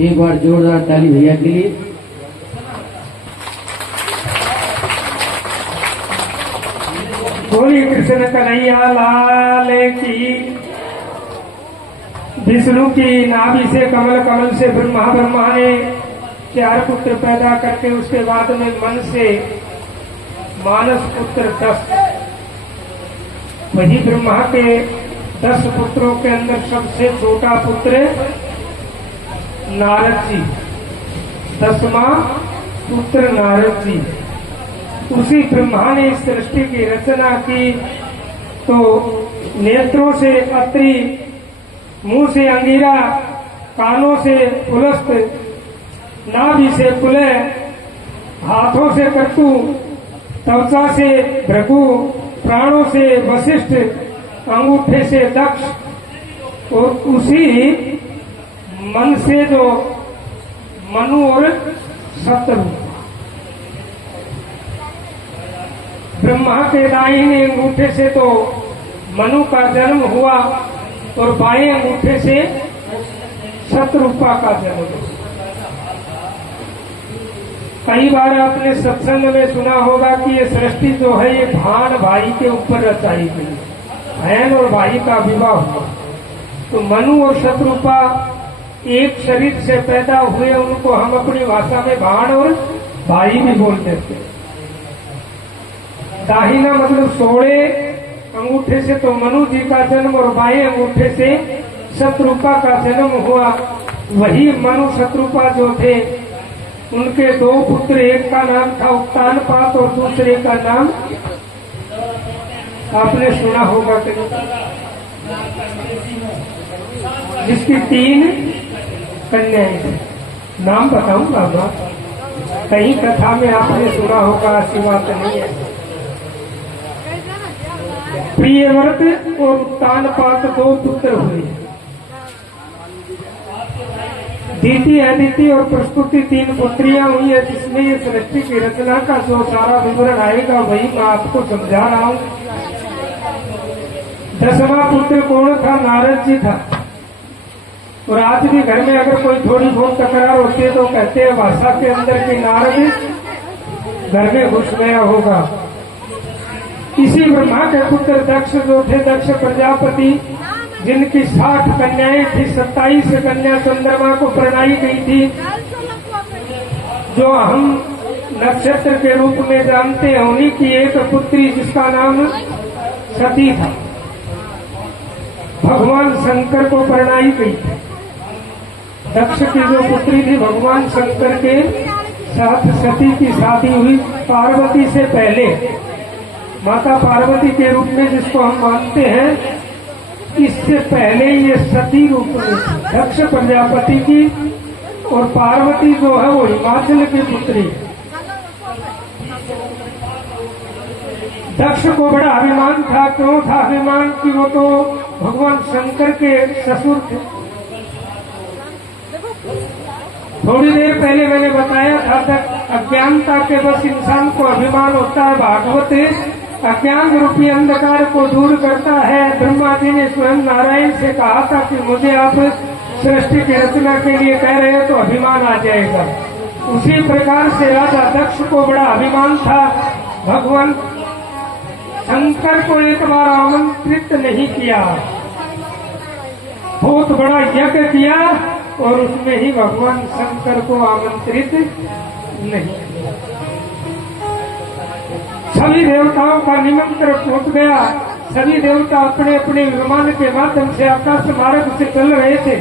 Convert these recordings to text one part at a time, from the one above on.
एक बार जोरदार ताली भैया के लिए। बोली कृष्ण कन्हैया लाल की। विष्णु की नाभि से कमल, कमल से ब्रह्मा ने 4 पुत्र पैदा करके उसके बाद में मन से मानस पुत्र 10। वही ब्रह्मा के 10 पुत्रों के अंदर सबसे छोटा पुत्र नारद जी, 10वां पुत्र नारद जी। उसी ब्रह्मा ने इस सृष्टि की रचना की तो नेत्रों से अत्रि, मुंह से अंगीरा, कानों से पुलस्त, नाभि से कुलय, हाथों से कर्तु, त्वचा से भृगु, प्राणों से वशिष्ठ, अंगूठे से दक्ष और उसी मन से जो मनु और शत्रु। ब्रह्मा के दाहिने अंगूठे से तो मनु का जन्म हुआ और बाएं अंगूठे से शत्रुपा का जन्म हुआ। कई बार आपने सत्संग में सुना होगा कि ये सृष्टि जो है ये भान भाई के ऊपर रचाई गई। बहन और भाई का विवाह हुआ तो मनु और शत्रुपा एक शरीर से पैदा हुए। उनको हम अपनी भाषा में भान और भाई भी बोलते थे। दाहिना मतलब 16 अंगूठे से तो मनु जी का जन्म और बाएं अंगूठे से शत्रुपा का जन्म हुआ। वही मनु शत्रुपा जो थे उनके 2 पुत्र, एक का नाम था उत्तानपाद और दूसरे का नाम आपने सुना होगा कि जिसकी 3 कन्याएं थी। नाम बताऊंगा मैं, कहीं कथा में आपने सुना होगा, ऐसी बात नहीं है। प्रियव्रत और उत्तानपाद 2 पुत्र हुए। दीति, अदिति और प्रस्तुति 3 पुत्रियां हुई है। जिसमें ये सृष्टि की रचना का जो सारा विवरण आएगा वही मैं आपको समझा रहा हूँ। 10वां पुत्र कौन था? नारद जी था। और आज भी घर में अगर कोई थोड़ी बहुत तकरार होती है तो कहते हैं भाषा के अंदर कि नारद घर में घुस गया होगा। इसी ब्रह्मा के पुत्र दक्ष जो थे, दक्ष प्रजापति, जिनकी 60 कन्याएं थी, 27 कन्या चंद्रमा को प्रणाई गई थी, जो हम नक्षत्र के रूप में जानते हैं। उन्हीं की एक पुत्री जिसका नाम सती था, भगवान शंकर को प्रणाई गई थी। दक्ष की जो पुत्री थी भगवान शंकर के साथ सती की शादी हुई। पार्वती से पहले, माता पार्वती के रूप में जिसको हम मानते हैं, इससे पहले ये सती रूप में थी दक्ष प्रजापति की। और पार्वती जो है वो हिमाचल की पुत्री। दक्ष को बड़ा अभिमान था। क्यों था अभिमान? कि वो तो भगवान शंकर के ससुर थे। थोड़ी देर पहले मैंने बताया था तक अज्ञानता के बस इंसान को अभिमान होता है। भागवत अज्ञान रूपी अंधकार को दूर करता है। ब्रह्मा जी ने स्वयं नारायण से कहा था कि मुझे आप सृष्टि की रचना के लिए कह रहे हो तो अभिमान आ जाएगा। उसी प्रकार से राजा दक्ष को बड़ा अभिमान था। भगवान शंकर को एक बार आमंत्रित नहीं किया, बहुत बड़ा यज्ञ किया और उसमें ही भगवान शंकर को आमंत्रित नहीं किया। सभी देवताओं का निमंत्रण टूट गया। सभी देवता अपने अपने विमान के माध्यम से आकाश मार्ग से चल रहे थे।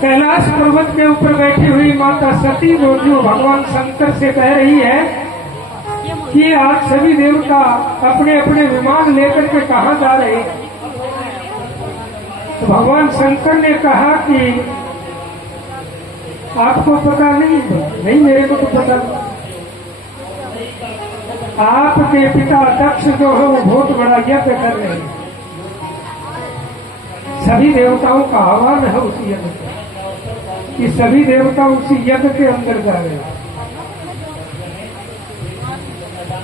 कैलाश पर्वत के ऊपर बैठी हुई माता सती जो भगवान शंकर से कह रही है कि आज सभी देवता अपने अपने विमान लेकर के कहाँ जा रहे हैं। तो भगवान शंकर ने कहा कि आपको पता नहीं, मेरे को तो पता। आपके पिता दक्ष जो है वो बहुत बड़ा यज्ञ कर रहे हैं। सभी देवताओं का आह्वान है उस यज्ञ कि सभी देवता उसी यज्ञ के अंदर जा रहे हैं।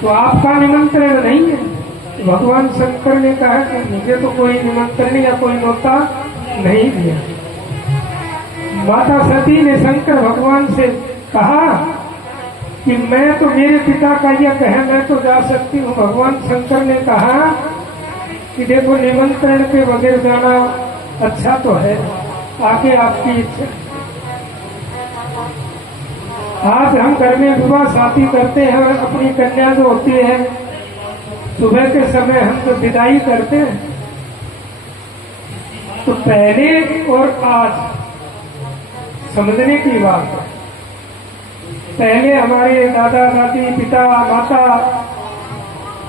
तो आपका निमंत्रण नहीं है। भगवान शंकर ने कहा कि मुझे तो कोई निमंत्रण या कोई न्योता नहीं दिया। माता सती ने शंकर भगवान से कहा कि मैं तो, मेरे पिता का यज्ञ है, मैं तो जा सकती हूँ। भगवान शंकर ने कहा कि देखो, निमंत्रण के बगैर जाना अच्छा तो है, आगे आपकी इच्छा। आज हम घर में विवाह शादी करते हैं और अपनी कन्या जो होती है, सुबह के समय हम तो विदाई करते हैं। तो पहले और आज समझने की बात है। पहले हमारे दादा दादी, पिता माता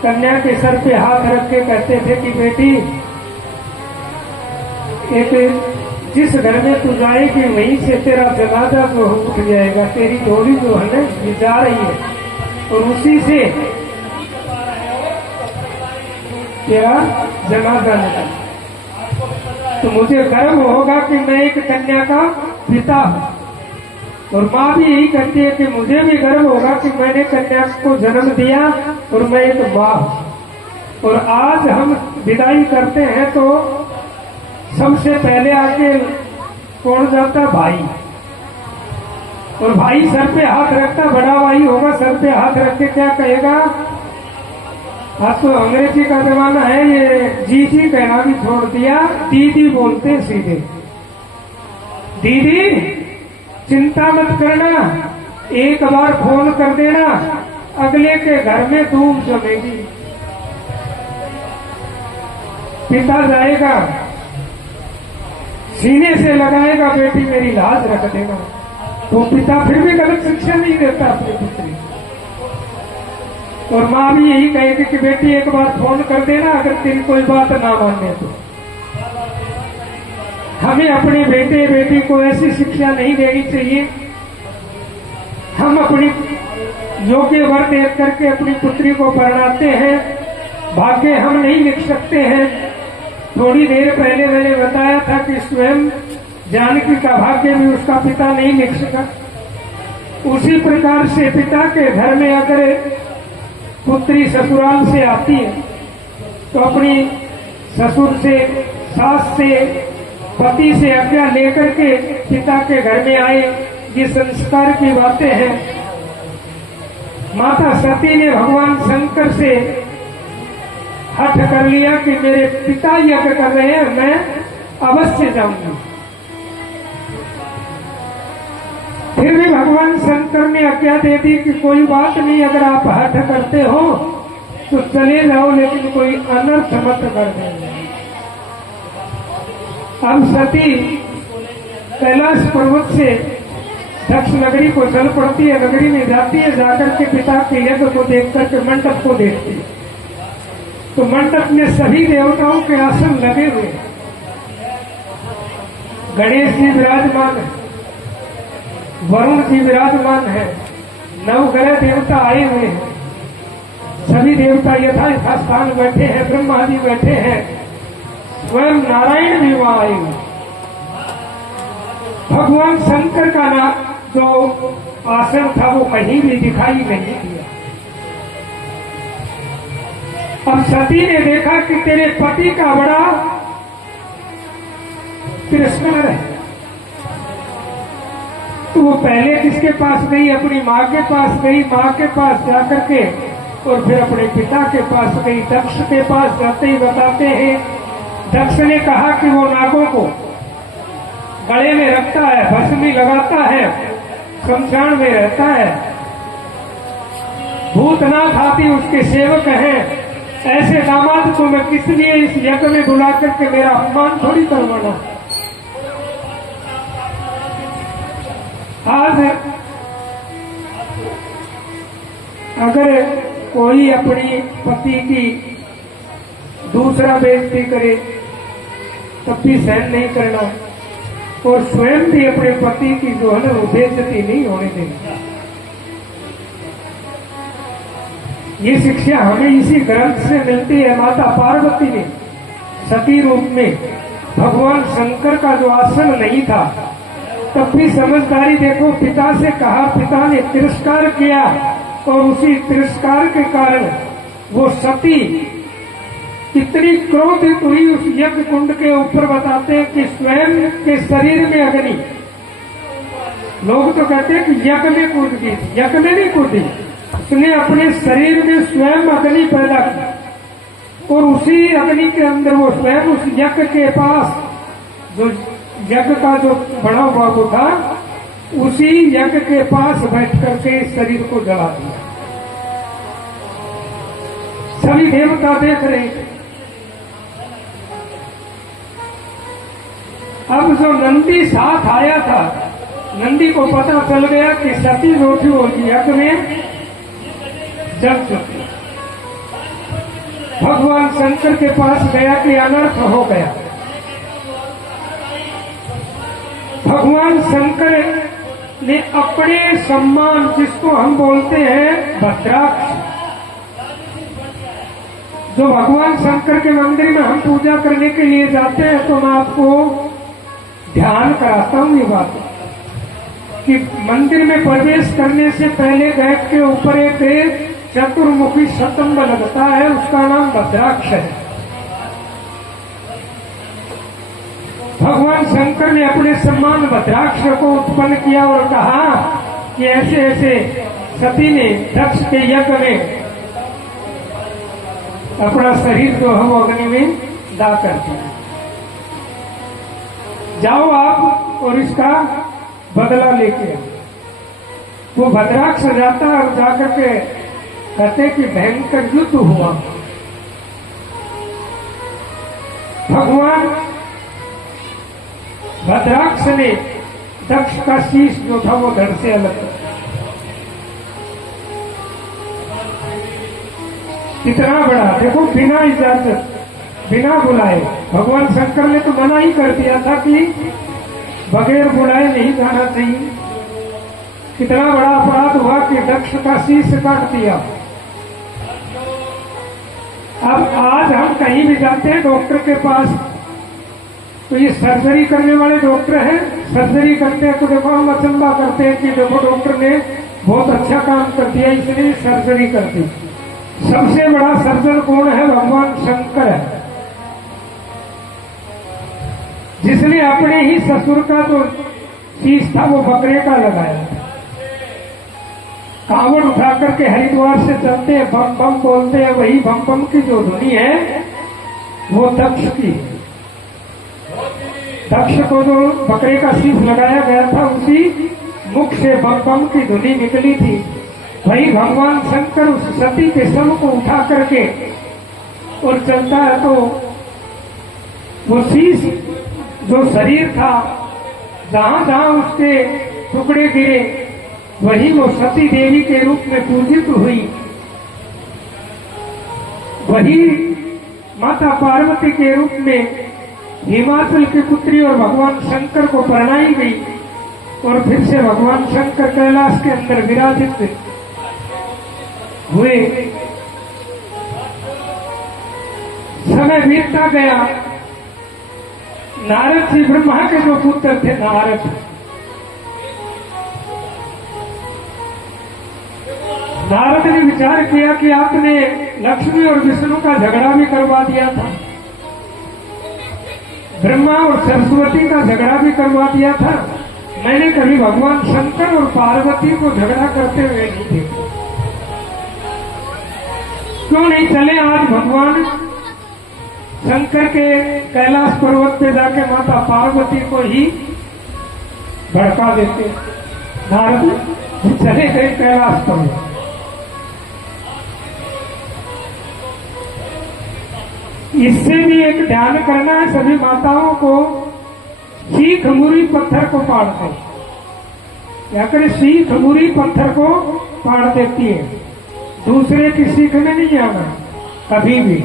कन्या के सर पे हाथ रख के कहते थे कि बेटी, एक जिस घर में तू जाएगी वहीं से तेरा जनाजा जो उठ जाएगा, तेरी डोली जो है ना ये जा रही है, और उसी से तेरा जनाजा निकल। तो मुझे गर्व होगा कि मैं एक कन्या का पिता हूँ। और माँ भी यही कहती है कि मुझे भी गर्व होगा कि मैंने कन्या को जन्म दिया और मैं एक माँ हूँ। और आज हम विदाई करते हैं तो सबसे पहले आके कौन जाता? भाई। और भाई सर पे हाथ रखता, बड़ा भाई होगा, सर पे हाथ रख के क्या कहेगा? आज तो अंग्रेजी का जमाना है, ये जी कहना भी छोड़ दिया, दीदी बोलते हैं सीधे। दीदी चिंता मत करना, एक बार फोन कर देना, अगले के घर में धूम जमेगी। पिता जाएगा, सीने से लगाएगा, बेटी मेरी लाज रख देना। तो पिता फिर भी गलत शिक्षा नहीं देता अपनी पुत्री। और माँ भी यही कहेगी कि बेटी एक बार फोन कर देना, अगर तेरी कोई बात ना माने तो। हमें अपने बेटे बेटी को ऐसी शिक्षा नहीं देनी चाहिए। हम अपनी योग्य वर देख करके अपनी पुत्री को परिणाते हैं, भाग्य हम नहीं लिख सकते हैं। थोड़ी देर पहले मैंने बताया था कि स्वयं जानकी का भाग्य भी उसका पिता नहीं लिख सका। उसी प्रकार से पिता के घर में अगर पुत्री ससुराल से आती है तो अपनी ससुर से, सास से, पति से आज्ञा लेकर के पिता के घर में आए, ये संस्कार की बातें हैं। माता सती ने भगवान शंकर से हठ कर लिया कि मेरे पिता यज्ञ कर रहे हैं, मैं अवश्य जाऊंगी। फिर भी भगवान शंकर ने आज्ञा दे दी कि कोई बात नहीं, अगर आप हठ करते हो तो चले जाओ, लेकिन कोई अनर्थ मत कर देना। अब सती कैलाश पर्वत से दक्ष नगरी को चल पड़ती है, नगरी में जाती है, जाकर के पिता के यज्ञ को देख करके मंडप को देखती है। तो मंडप में सभी देवताओं के आसन लगे हुए, गणेश जी विराजमान है, वरुण जी विराजमान है, नवग्रह देवता आए हुए हैं, सभी देवता यथा स्थान बैठे हैं, ब्रह्मा जी बैठे हैं, स्वयं नारायण भी वहां आए हुए। भगवान शंकर का ना जो आसन था वो कहीं भी दिखाई नहीं दिया। अब सती ने देखा कि तेरे पति का बड़ा तिरस्कार है, तो वो पहले किसके पास गई? अपनी माँ के पास गई। माँ के पास जाकर के और फिर अपने पिता के पास गई। दक्ष के पास जाते ही बताते हैं, दक्ष ने कहा कि वो नागों को गले में रखता है, भस्मी लगाता है, शमशान में रहता है, भूतनाथ आदि उसके सेवक हैं। ऐसे दामाद को मैं किस लिए इस यज्ञ में बुला करके मेरा अपमान थोड़ी करवाना। आज अगर कोई अपनी पति की दूसरा बेइज्जती करे तब भी सहन नहीं करना, और स्वयं भी अपने पति की जो है ना वो बेइज्जती नहीं होने देगी। ये शिक्षा हमें इसी ग्रंथ से मिलती है। माता पार्वती ने सती रूप में भगवान शंकर का जो आसन नहीं था, तब भी समझदारी देखो, पिता से कहा, पिता ने तिरस्कार किया, और उसी तिरस्कार के कारण वो सती कितनी क्रोधित हुई उस यज्ञ कुंड के ऊपर। बताते हैं कि स्वयं के शरीर में अग्नि लोग तो कहते हैं कि यज्ञ में कूद गई, यज्ञ में नहीं कूदी, उसने अपने शरीर में स्वयं अग्नि पैदा की और उसी अग्नि के अंदर वो स्वयं उस यज्ञ के पास जो यज्ञ का जो बड़ा हुआ वो था, उसी यज्ञ के पास बैठ करके इस शरीर को जला दिया। सभी देवता देख रहे थे। अब जो नंदी साथ आया था, नंदी को पता चल गया कि सती रोटी होगी यज्ञ में जल चुकी। भगवान शंकर के पास गया कि अनर्थ हो गया। भगवान शंकर ने अपने सम्मान, जिसको हम बोलते हैं भद्राक्ष, जो भगवान शंकर के मंदिर में हम पूजा करने के लिए जाते हैं, तो मैं आपको ध्यान कराता हूं ये बात कि मंदिर में प्रवेश करने से पहले गेट के ऊपर एक चतुर्मुखी स्तंभ लगता है, उसका नाम भद्राक्ष है। भगवान शंकर ने अपने सम्मान भद्राक्ष को उत्पन्न किया और कहा कि ऐसे ऐसे सती ने दक्ष के यज्ञ में अपना शरीर जो है वो अग्नि में दाह कर दिया। जाओ आप और इसका बदला लेके आओ। वो भद्राक्ष जाता और जाकर के कहते कि भयंकर युद्ध हुआ। भगवान भद्राक्ष ने दक्ष का शीश जो था वो धड़ से अलग कर दिया। कितना बड़ा, देखो, बिना इजाजत, बिना बुलाए। भगवान शंकर ने तो मना ही कर दिया था कि बगैर बुलाए नहीं जाना चाहिए। कितना बड़ा अपराध हुआ कि दक्ष का शीश काट दिया। अब आज हम कहीं भी जाते हैं डॉक्टर के पास, तो ये सर्जरी करने वाले डॉक्टर हैं, सर्जरी करते हैं तो देखो हम अचंबा करते हैं कि देखो डॉक्टर ने बहुत अच्छा काम कर दिया, इसलिए सर्जरी कर दी। सबसे बड़ा सर्जन कौन है? भगवान शंकर है, जिसने अपने ही ससुर का जो शीश था वो बकरे का लगाया। कांवड़ उठा करके हरिद्वार से चलते हैं, बम बम बोलते हैं, वही बम बम की जो ध्वनि है वो दक्ष की। दक्ष को जो बकरे का शीश लगाया गया था, उसी मुख से बम बम की ध्वनि निकली थी। वही भगवान शंकर उस सती के शव को उठा करके और चलता है, तो वो शीश जो शरीर था, जहां जहां उसके टुकड़े गिरे, वही वो सती देवी के रूप में पूजित हुई। वही माता पार्वती के रूप में हिमाचल की पुत्री और भगवान शंकर को परणाई गई और फिर से भगवान शंकर कैलाश के अंदर विराजित हुए। समय बीतता गया। नारद जी ब्रह्मा के जो पुत्र थे, नारद ने विचार किया कि आपने लक्ष्मी और विष्णु का झगड़ा भी करवा दिया था, ब्रह्मा और सरस्वती का झगड़ा भी करवा दिया था, मैंने कभी भगवान शंकर और पार्वती को झगड़ा करते हुए नहीं देखा। क्यों नहीं चले आज भगवान शंकर के कैलाश पर्वत पे जाके माता पार्वती को ही भड़का देते। नारद चले गए कैलाश पर्वत। इससे भी एक ध्यान करना है सभी माताओं को, सीख मुरी पत्थर को पाड़ दे, या कर सीख मुरी पत्थर को पाड़ देती है, दूसरे की सीख में नहीं आना कभी भी।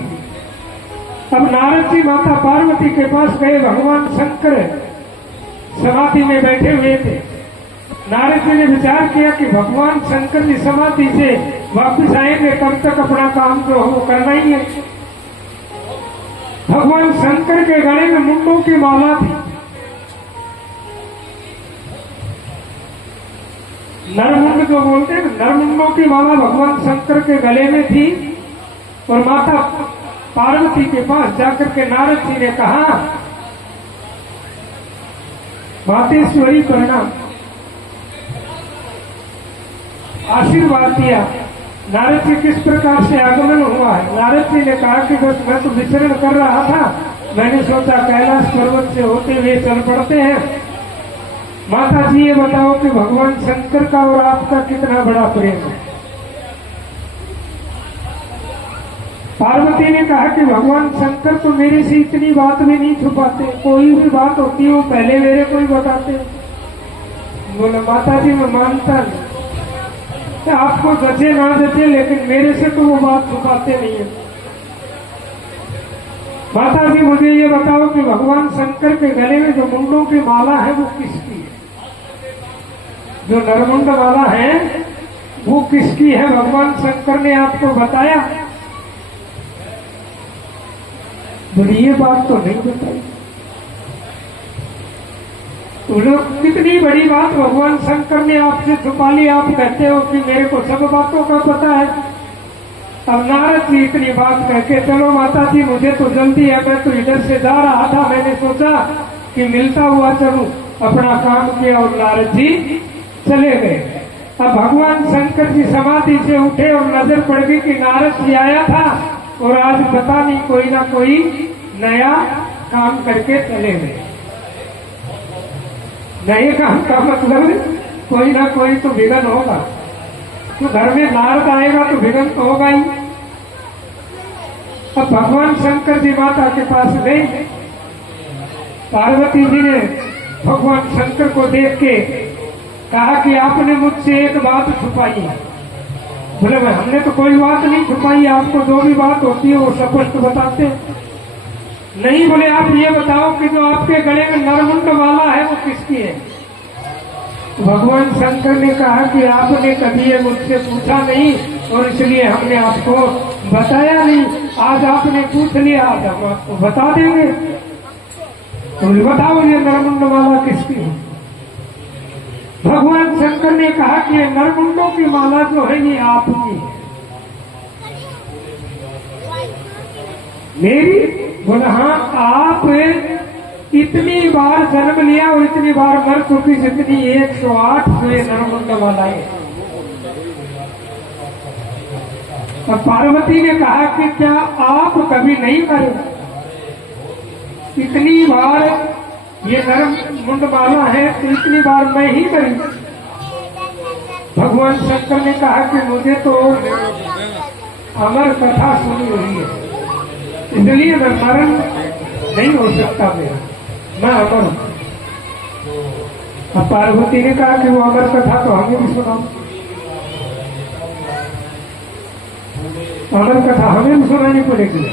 अब नारद जी माता पार्वती के पास गए, भगवान शंकर समाधि में बैठे हुए थे। नारद जी ने विचार किया कि भगवान शंकर जी समाधि से वापस आएंगे, तब तक अपना काम जो हो वो करना ही है। भगवान शंकर के गले में मुंडों की माला थी, नरमुंड जो बोलते हैं, नरमुंडों की माला भगवान शंकर के गले में थी। और माता पार्वती के पास जाकर के नारद जी ने कहा, मातेश्वरी प्रणाम, आशीर्वाद दिया। नारद जी किस प्रकार से आगमन हुआ है। नारद जी ने कहा कि बस मैं तो विचरण कर रहा था, मैंने सोचा कैलाश पर्वत से होते हुए चल पड़ते हैं। माता जी ये बताओ कि भगवान शंकर का और आपका कितना बड़ा प्रेम है। पार्वती ने कहा कि भगवान शंकर तो मेरे से इतनी बात भी नहीं छुपाते, कोई भी बात होती है वो पहले मेरे को ही बताते। बोले माता जी मैं मानता नहीं, आपको जचे ना जचे, लेकिन मेरे से तो वो बात छुपाते नहीं है। माता जी मुझे ये बताओ कि भगवान शंकर के गले में जो मुंडों की माला है वो किसकी है? जो नरमुंड माला है वो किसकी है? भगवान शंकर ने आपको बताया? बोली ये बात तो नहीं बताई। तो लोग कितनी बड़ी बात भगवान शंकर ने आपसे छुपा ली। आप कहते हो कि मेरे को सब बातों का पता है। अब नारद जी इतनी बात कह के चलो माता जी मुझे तो जल्दी है, मैं तो इधर से जा रहा था, मैंने सोचा कि मिलता हुआ चलूं, अपना काम किया और नारद जी चले गए। अब भगवान शंकर जी समाधि से उठे और नजर पड़ गई कि नारद जी आया था और आज पता नहीं कोई ना कोई नया काम करके चले गए। नए काम का मतलब कोई ना कोई तो विघ्न होगा। तो घर में नारद आएगा तो विघ्न तो होगा ही। अब भगवान शंकर जी माता के पास गए। पार्वती जी ने भगवान शंकर को देख के कहा कि आपने मुझसे एक बात छुपाई है। बोले भाई हमने तो कोई बात नहीं छुपाई, आपको जो भी बात होती है वो स्पष्ट बताते। नहीं, बोले आप ये बताओ कि जो आपके गले में नरमुंड वाला है वो किसकी है? भगवान शंकर ने कहा कि आपने कभी ये मुझसे पूछा नहीं और इसलिए हमने आपको बताया नहीं। आज आपने पूछ लिया, आज हम आपको बता देंगे। तो बताओ ये नरमुंड वाला किसकी है? भगवान शंकर ने कहा कि ये नरमुंडों की माला जो है ये आपकी है। मेरी? बोला हाँ, आप इतनी बार जन्म लिया और इतनी बार मर चुकी जितनी 108 से नरमुंड वाला है। तो पार्वती ने कहा कि क्या आप कभी नहीं मरे? इतनी बार ये नरमुंड वाला है तो इतनी बार मैं ही मरी। भगवान शंकर ने कहा कि मुझे तो अमर कथा सुनी हुई है, इसलिए मैं मरण नहीं हो सकता मेरा, मैं अमर हूं। अब पार्वती ने कहा कि वो अमर कथा तो हमें भी सुनाओ। अमर कथा हमें भी सुनानी पड़ेगी।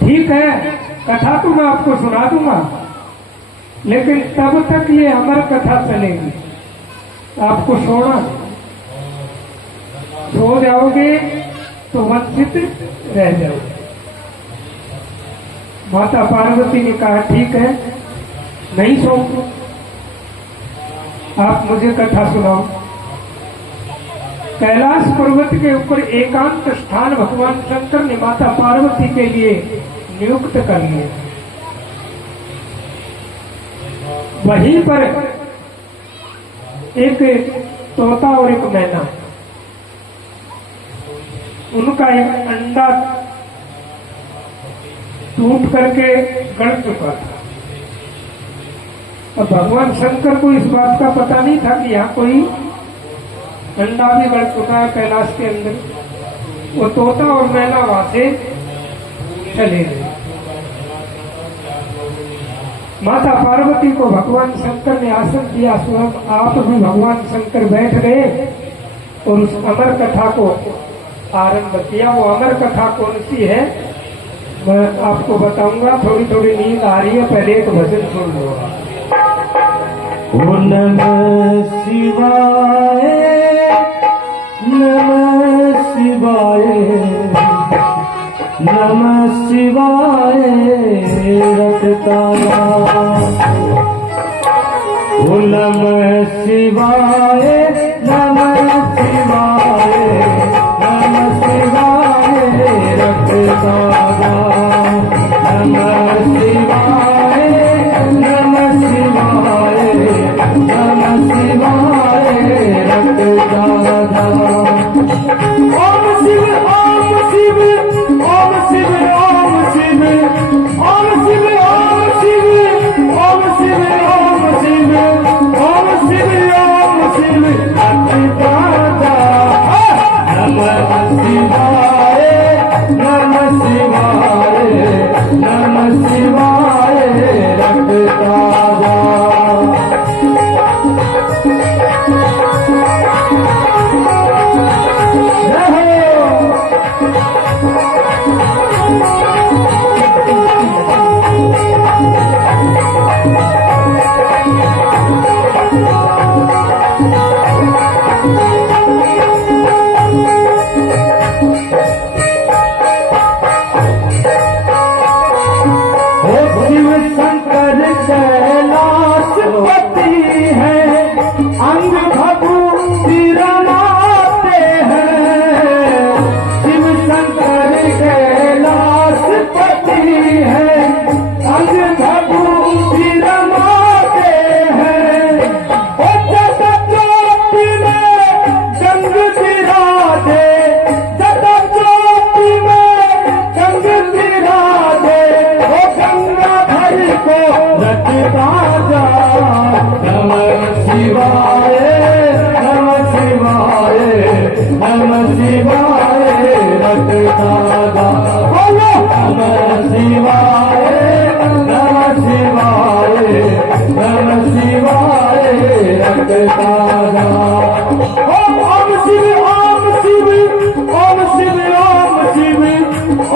ठीक है, कथा तो मैं आपको सुना दूंगा, लेकिन तब तक ये अमर कथा चलेगी। आपको सोना, सो जाओगे तो वंचित रह जाओगे। माता पार्वती ने कहा ठीक है, नहीं सोऊंगा, आप मुझे कथा सुनाओ। कैलाश पर्वत के ऊपर एकांत स्थान भगवान शंकर ने माता पार्वती के लिए नियुक्त कर लिए। वहीं पर एक तोता और एक मैना, उनका एक अंडा टूट करके गड़ चुका था। और भगवान शंकर को इस बात का पता नहीं था कि यहाँ कोई अंडा भी गड़ चुका है कैलाश के अंदर। वो तोता और मैना वहां से चले गए। माता पार्वती को भगवान शंकर ने आसन दिया, स्वयं आप भी भगवान शंकर बैठ गए और उस अमर कथा को आरंभ किया। वो अमर कथा कौन सी है मैं आपको बताऊंगा। थोड़ी थोड़ी नींद आ रही है, पहले एक भजन सुन लो। ओम नमः शिवाय, नमः शिवाय, नमः शिवाय रटताया। ओम नमः शिवाय, नमः शिवाय, नमः शिवाय रटताया। नमः शिवाय, नमः शिवाय, नमः शिवाय ताजा बोलो नमः शिवाय नमः शिवाय नमः शिवाय रक्त ताजा ओम शिव ओम शिव ओम शिव ओम शिव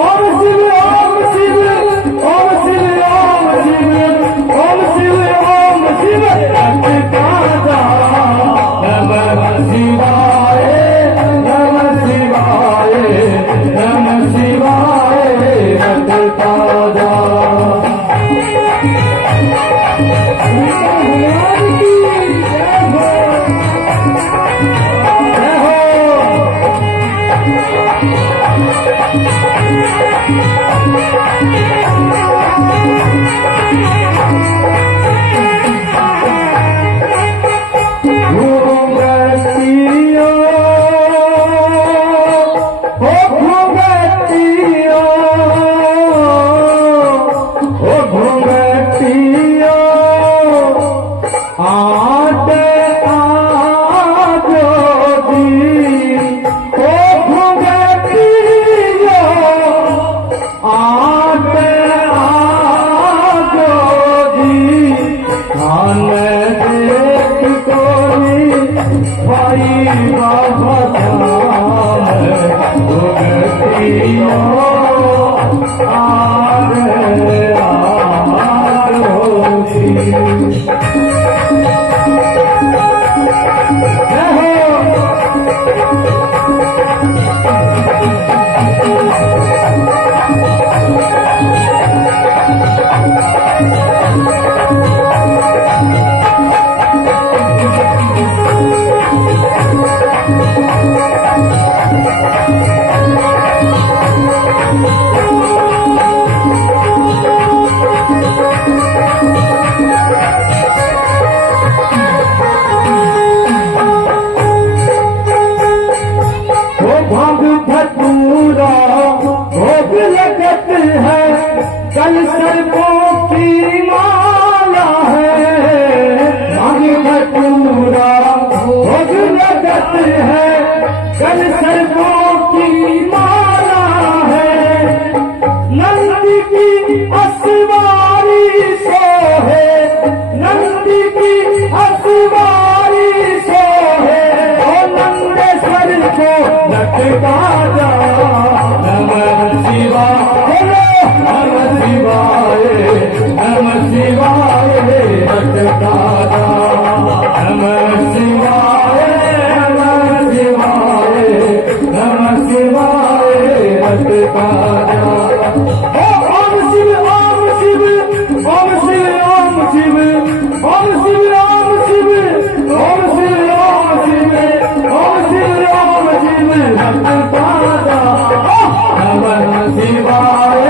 ओम शिव ओम शिव ओम शिव ओम शिव ओम शिव ओम शिव रक्त ताजा नमः शिवाय नमः शिवाय नमः शिवाय रक्त ताजा कल सर्पों की माला है भांग भटूरा भोग लगत है कल सर्पों की माला है नंदी की असवारी सोहे नंदी की असवारी सोहे ओ नंदेश्वर को लटका जा नमः शिवाय नमः शिवाय नमः शिवाय रक्त ताजा नमः शिवाय नमः शिवाय नमः शिवाय रक्त ताजा ओम शिव ओम शिव ओम शिव ओम शिव ओम शिव ओम शिव ओम शिव ओम शिव ओम शिव ओम शिव रक्त ताजा नमः शिवाय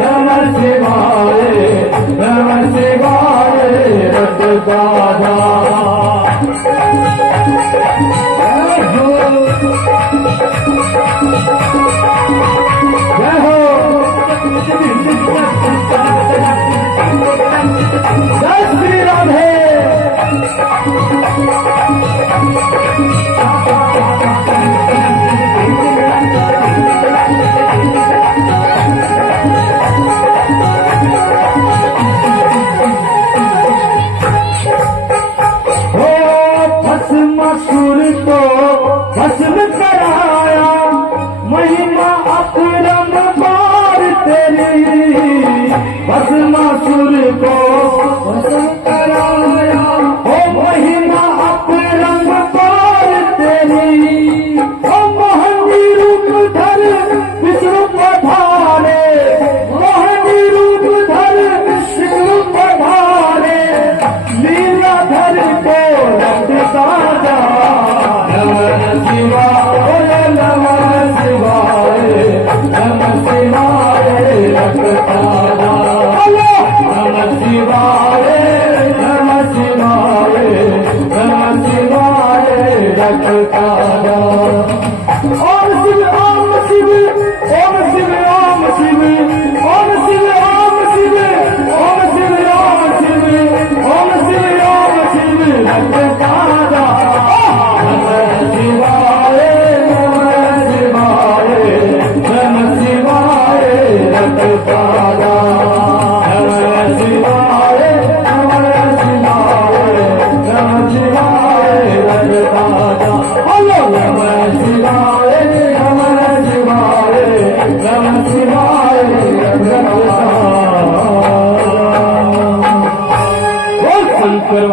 नमः शिवाय नमः शिवाय रक्त ताजा जय हो जय श्री राधे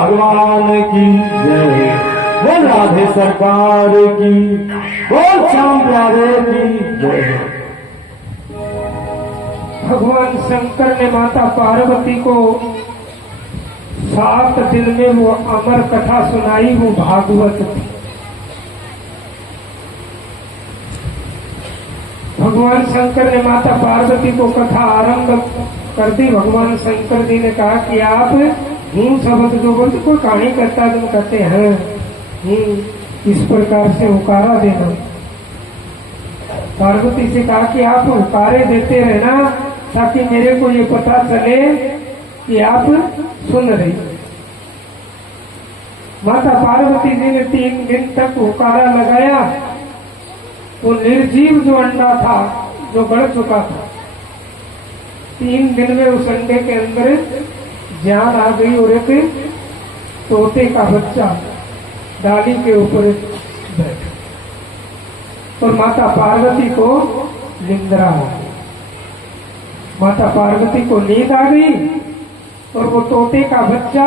भगवान की जय, बोल राधे सरकार की, बोल श्याम प्यारे की जय। भगवान शंकर ने माता पार्वती को 7 दिन में वो अमर कथा सुनाई, वो भागवत थी। भगवान शंकर ने माता पार्वती को कथा आरंभ कर दी। भगवान शंकर जी ने कहा कि आप शब्द जो बोलते कोई कहानी करता तुम कहते हैं इस प्रकार से हुकारा देना। पार्वती से कहा कि आप हुकारे देते रहना ताकि मेरे को ये पता चले कि आप सुन रही। माता पार्वती जी ने 3 दिन तक हुकारा लगाया। वो निर्जीव जो अंडा था जो गड़ चुका था, 3 दिन में उस अंडे के अंदर जान आ गई और एक तोते का बच्चा डाली के ऊपर बैठा और माता पार्वती को निंद्रा आ गई। माता पार्वती को नींद आ गई और वो तोते का बच्चा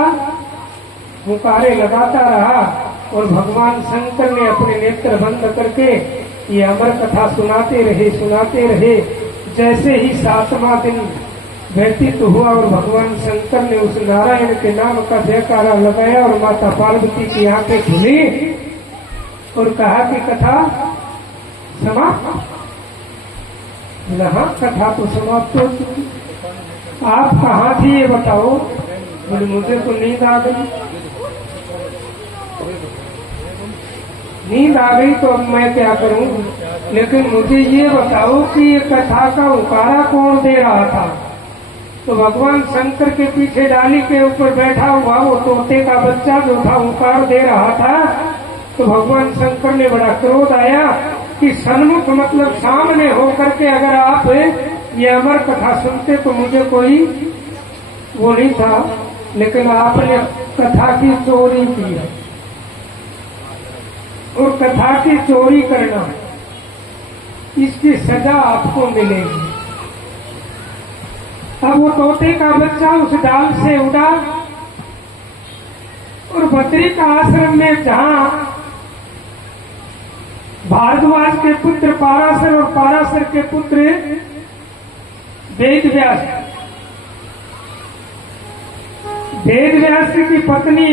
हुकारे लगाता रहा और भगवान शंकर ने अपने नेत्र बंद करके ये अमर कथा सुनाते रहे। जैसे ही 7वां दिन व्यतीत हुआ और भगवान शंकर ने उस नारायण के नाम का जयकारा लगाया और माता पार्वती की आंखें खुली और कहा कि कथा समाप्त। कथा तो समाप्त हो चुकी, आप कहाँ थी ये बताओ। बोले मुझे तो नींद आ गई। नींद आ गई तो अब मैं क्या करूं, लेकिन मुझे ये बताओ कि ये कथा का हुकारा कौन दे रहा था। तो भगवान शंकर के पीछे डाली के ऊपर बैठा हुआ वो तोते का बच्चा जो था हुकार दे रहा था। तो भगवान शंकर ने बड़ा क्रोध आया कि सन्मुख मतलब सामने होकर के अगर आप ये अमर कथा सुनते तो मुझे कोई वो नहीं था, लेकिन आपने कथा की चोरी की है और कथा की चोरी करना इसकी सजा आपको मिलेगी। अब वो तोते का बच्चा उस डाल से उड़ा और बद्री का आश्रम में जहां भारद्वाज के पुत्र पाराशर और पाराशर के पुत्र वेदव्यास, वेदव्यास की पत्नी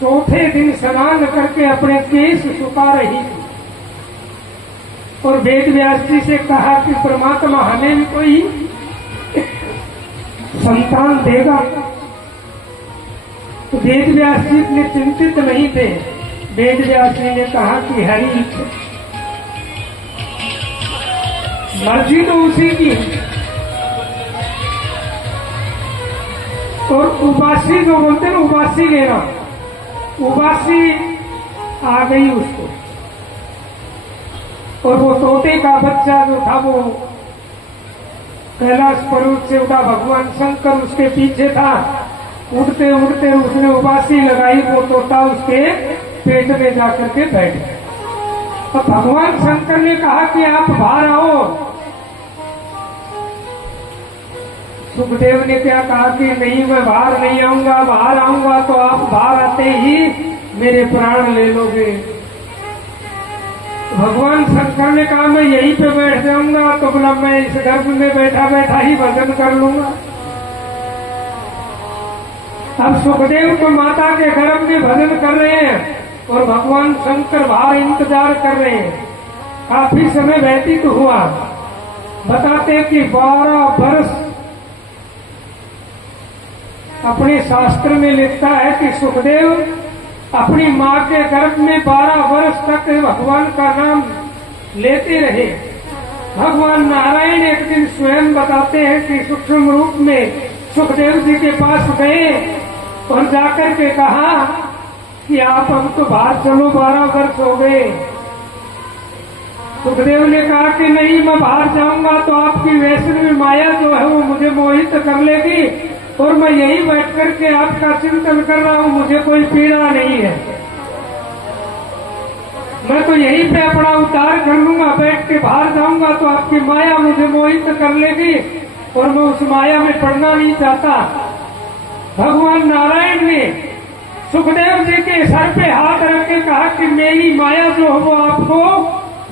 चौथे दिन स्नान करके अपने केश सुखा रही थी और वेदव्यास जी से कहा कि परमात्मा हमें भी कोई संतान देगा। तो वेदव्यास जी इतने चिंतित नहीं थे। वेदव्यास जी ने कहा कि हरि मर्जी तो उसी की, और उबासी जो बोलते हैं उबासी लेना, उबासी आ गई उसको और वो तोते का बच्चा जो था वो कैलाश पर्वत से उठा। भगवान शंकर उसके पीछे था। उड़ते उड़ते उसने उबासी लगाई, वो तोता उसके पेट में जाकर के बैठ गया। तो भगवान शंकर ने कहा कि आप बाहर आओ। सुखदेव ने क्या कहा कि नहीं मैं बाहर नहीं आऊंगा, बाहर आऊंगा तो आप बाहर आते ही मेरे प्राण ले लोगे। भगवान शंकर ने कहा मैं यहीं पे बैठ जाऊंगा। तो बोला मैं इस गर्भ में बैठा बैठा ही भजन कर लूंगा। अब सुखदेव तो माता के गर्भ में भजन कर रहे हैं और भगवान शंकर बाहर इंतजार कर रहे हैं। काफी समय व्यतीत हुआ। बताते कि 12 वर्ष अपने शास्त्र में लिखता है कि सुखदेव अपनी माँ के गर्भ में 12 वर्ष तक भगवान का नाम लेते रहे। भगवान नारायण एक दिन स्वयं बताते हैं कि सूक्ष्म रूप में सुखदेव जी के पास गए और जाकर के कहा कि आप अब तो बाहर चलो, 12 वर्ष हो गए। सुखदेव ने कहा कि नहीं मैं बाहर जाऊंगा तो आपकी वैष्णवी माया जो है वो मुझे मोहित कर लेगी और मैं यही बैठ करके आपका चिंतन कर रहा हूं, मुझे कोई पीड़ा नहीं है। मैं तो यहीं पे अपना उद्धार कर लूंगा, बैठ के बाहर जाऊंगा तो आपकी माया मुझे मोहित कर लेगी और मैं उस माया में पड़ना नहीं चाहता। भगवान नारायण ने सुखदेव जी के सर पे हाथ रख के कहा कि मेरी माया जो है वो आपको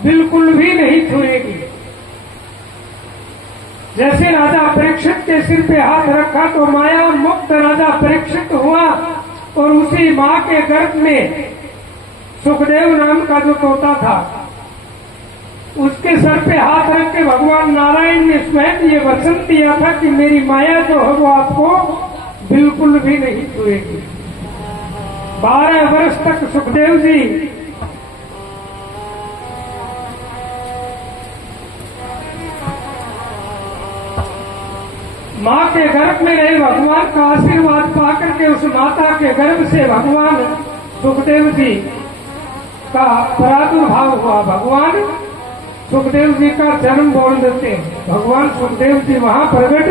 बिल्कुल भी नहीं छुएगी। जैसे राजा परीक्षित के सिर पे हाथ रखा तो माया मुक्त राजा परीक्षित हुआ और उसी मां के गर्भ में सुखदेव नाम का जो तोता था उसके सर पे हाथ रख के भगवान नारायण ने स्वयं ये वचन दिया था कि मेरी माया जो है वो आपको बिल्कुल भी नहीं छुएगी। 12 वर्ष तक सुखदेव जी मां के गर्भ में रहे। भगवान का आशीर्वाद पाकर के उस माता के गर्भ से भगवान सुखदेव जी का प्रादुर्भाव हुआ। भगवान सुखदेव जी का जन्म बोल देते हैं। भगवान सुखदेव जी वहां प्रकट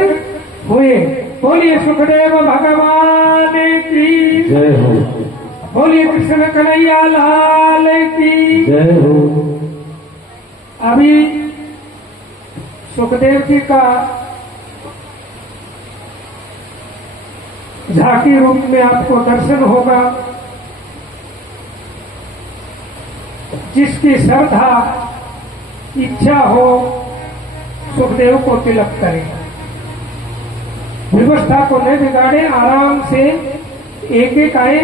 हुए। बोलिए सुखदेव भगवान की जय हो। बोलिए कृष्ण कन्हैया लाल की जय हो। अभी सुखदेव जी का झांकी रूप में आपको दर्शन होगा। जिसकी श्रद्धा इच्छा हो सुखदेव को तिलक करें। व्यवस्था को न बिगाड़े, आराम से एक एक आए।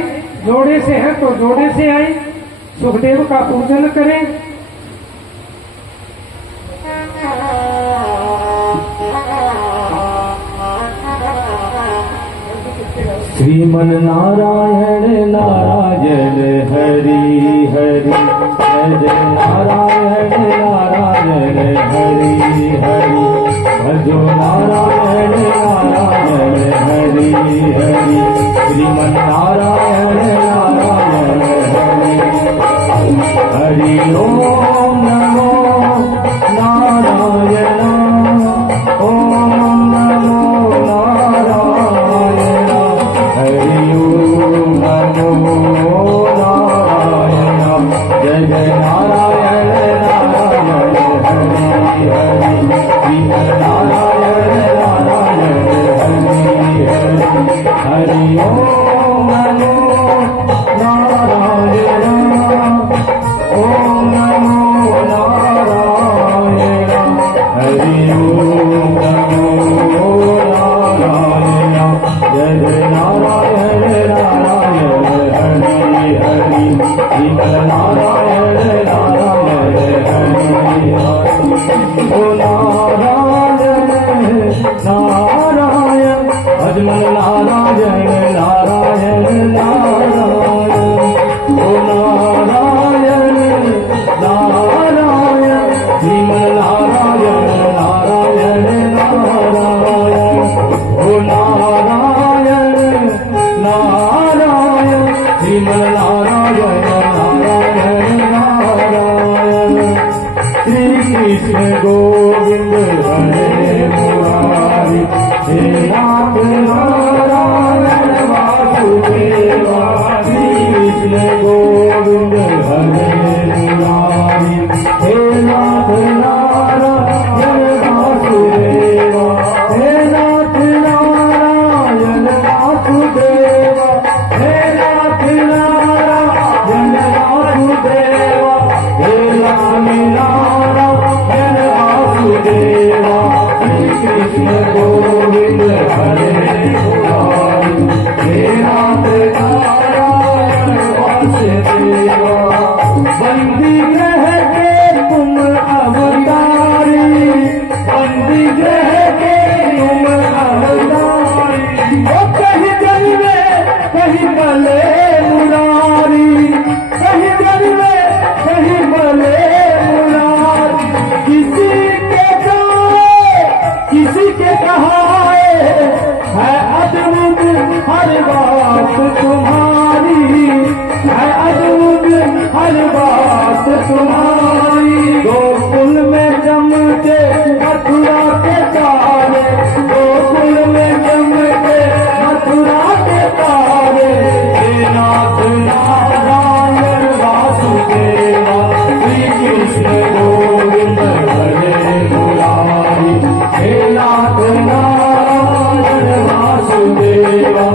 जोड़े से है तो जोड़े से आए, सुखदेव का पूजन करें। श्रीमन नारायण नारायण हरि हरि, जय जय नारायण नारायण हरि हरि, भजो नारायण नारायण हरि हरि, श्रीमन नारायण नारायण हरि हरि। ओम नमो नारायण, ओम नमो नारायण, हरि ओम नमो नारायण, जय जय नारायण नारायण हरि हरि, श्रीमन नारायण नारायण हरि हरि, हरि ओम नमो नारायण, ओम नमो नारायण, हरि ओम नमो नारायण, जय जय नारायण नारायण हरि हरि, श्रीमन नारायण नारायण हरि हरि। ओ नारायण नारायण, अजमल नारायण नारायण नारायण, ओ नारायण नारायण, श्रीमन नारायण नारायण नारायण, ओ नारायण नारायण, श्रीमन नारायण नारायण नारायण। श्री कृष्ण गोविंद हरे मुरारी, हे नाथ नारायण वासुदेवा, श्री कृष्ण गोविंद हरे मुरारी, हे नाथ नारायण वासुदेवा, हे नाथ नारायण वासुदेवा, हे नाथ नारायण वासुदेवा, हे लक्ष्मी नारायण वासुदेवा, श्री कृष्ण गोविंद हरे मुरारी, हे नाथ नारायण वासुदेवा। बंदी ग्रह के तुम अवतारी, बंदी ग्रह के तुम अवतारी, वो कहीं जन्मे कहीं बले मुरारी, कहीं जन्मे कहीं बले मुरारी, किसी के गाए किसी के कहाए, है अद्भुत हर बात तुम्हारी, है अद्भुत हर बात तुम्हारी। गोकुल में चमके मथुरा के तारे, गोकुल में चमके मथुरा के तारे, हे नाथ नारायण वासुदेवा, श्री कृष्ण गोविंद हरे मुरारी, हे नाथ नारायण वासुदेवा,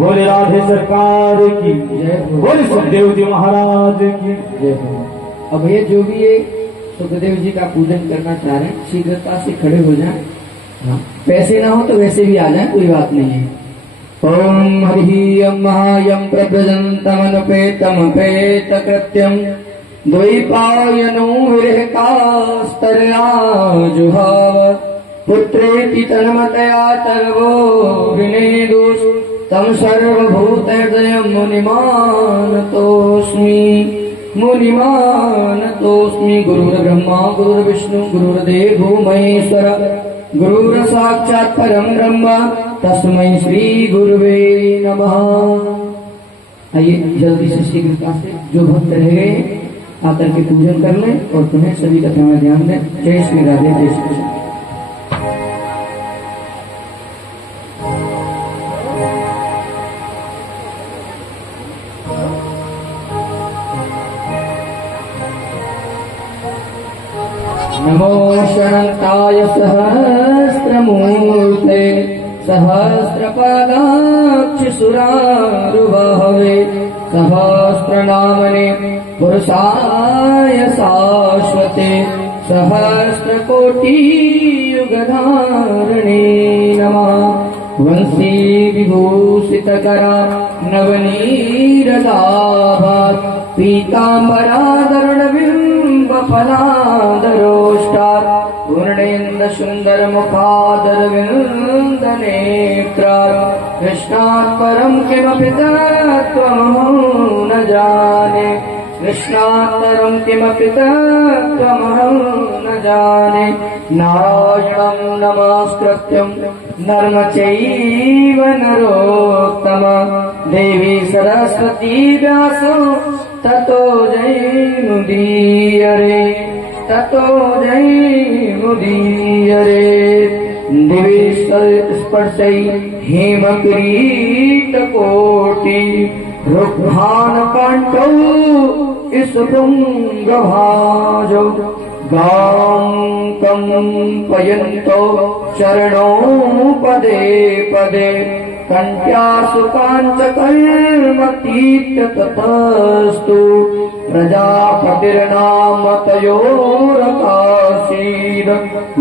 बोले राधे सरकार की बोले सुखदेव जी महाराज की जय हो। अब ये जो भी ये सुखदेव जी का पूजन करना चाह रहे हैं शीघ्रता से खड़े हो जाएं। हाँ, पैसे ना हो तो वैसे भी आ जाएं, कोई बात नहीं है। ओम हरि महायम प्रव्रजन्तमनुपेतमपेत कृत्यम द्वैपायनो विरहकास्तरया जुहाव पुत्रेति तन्मतया तर्वो विनेदुस् तम सर्वभूतहृदयं मुनिमानतोऽस्मि गुरुर्ब्रह्मा गुरुर्विष्णु गुरुर्देवो महेश्वर गुरुर्साक्षात् परं ब्रह्म तस्मै श्री गुरुवे नमः। आइए जल्दी से शीघ्रता से जो भक्त रह गए आकर के पूजन कर लें और तुम्हें सभी कथा में ध्यान दें। जय श्री राधे जय श्री कृष्ण। नमो शरन्ताय सहस्रमूर्ते सहस्रपादाक्षिसुरारुबाहवे सहस्रनामने पुरुषाय शाश्वते सहस्रकोटियुगधारिणे नमः। वंशी विभूषितकरा नवनीरदाभात् पीताम्बरादरुणबिम्बफलादरोष्टात् पूर्णेन्दुसुन्दरमुखादरविन्दनेत्रात् कृष्णात् परं किमपि तत्त्वमहं न जाने कृष्णात् परं किमपि तत्त्वमहं न जाने। नारायणं नमस्कृत्यं नरं चैव नरोत्तमं देवी सरस्वती व्यासो ततो जयमुदीरये दिवि स्पर्शै हेमकिरीटकोटि रुक्मानकाण्ठौ स्फुङ्गभाजौ गां कम्पयन्तौ चरणौ पदे पदे कण्ठ्यासु काञ्चकर्मतीत्य ततस्तु प्रजापतिर्नाम तयोरकासीद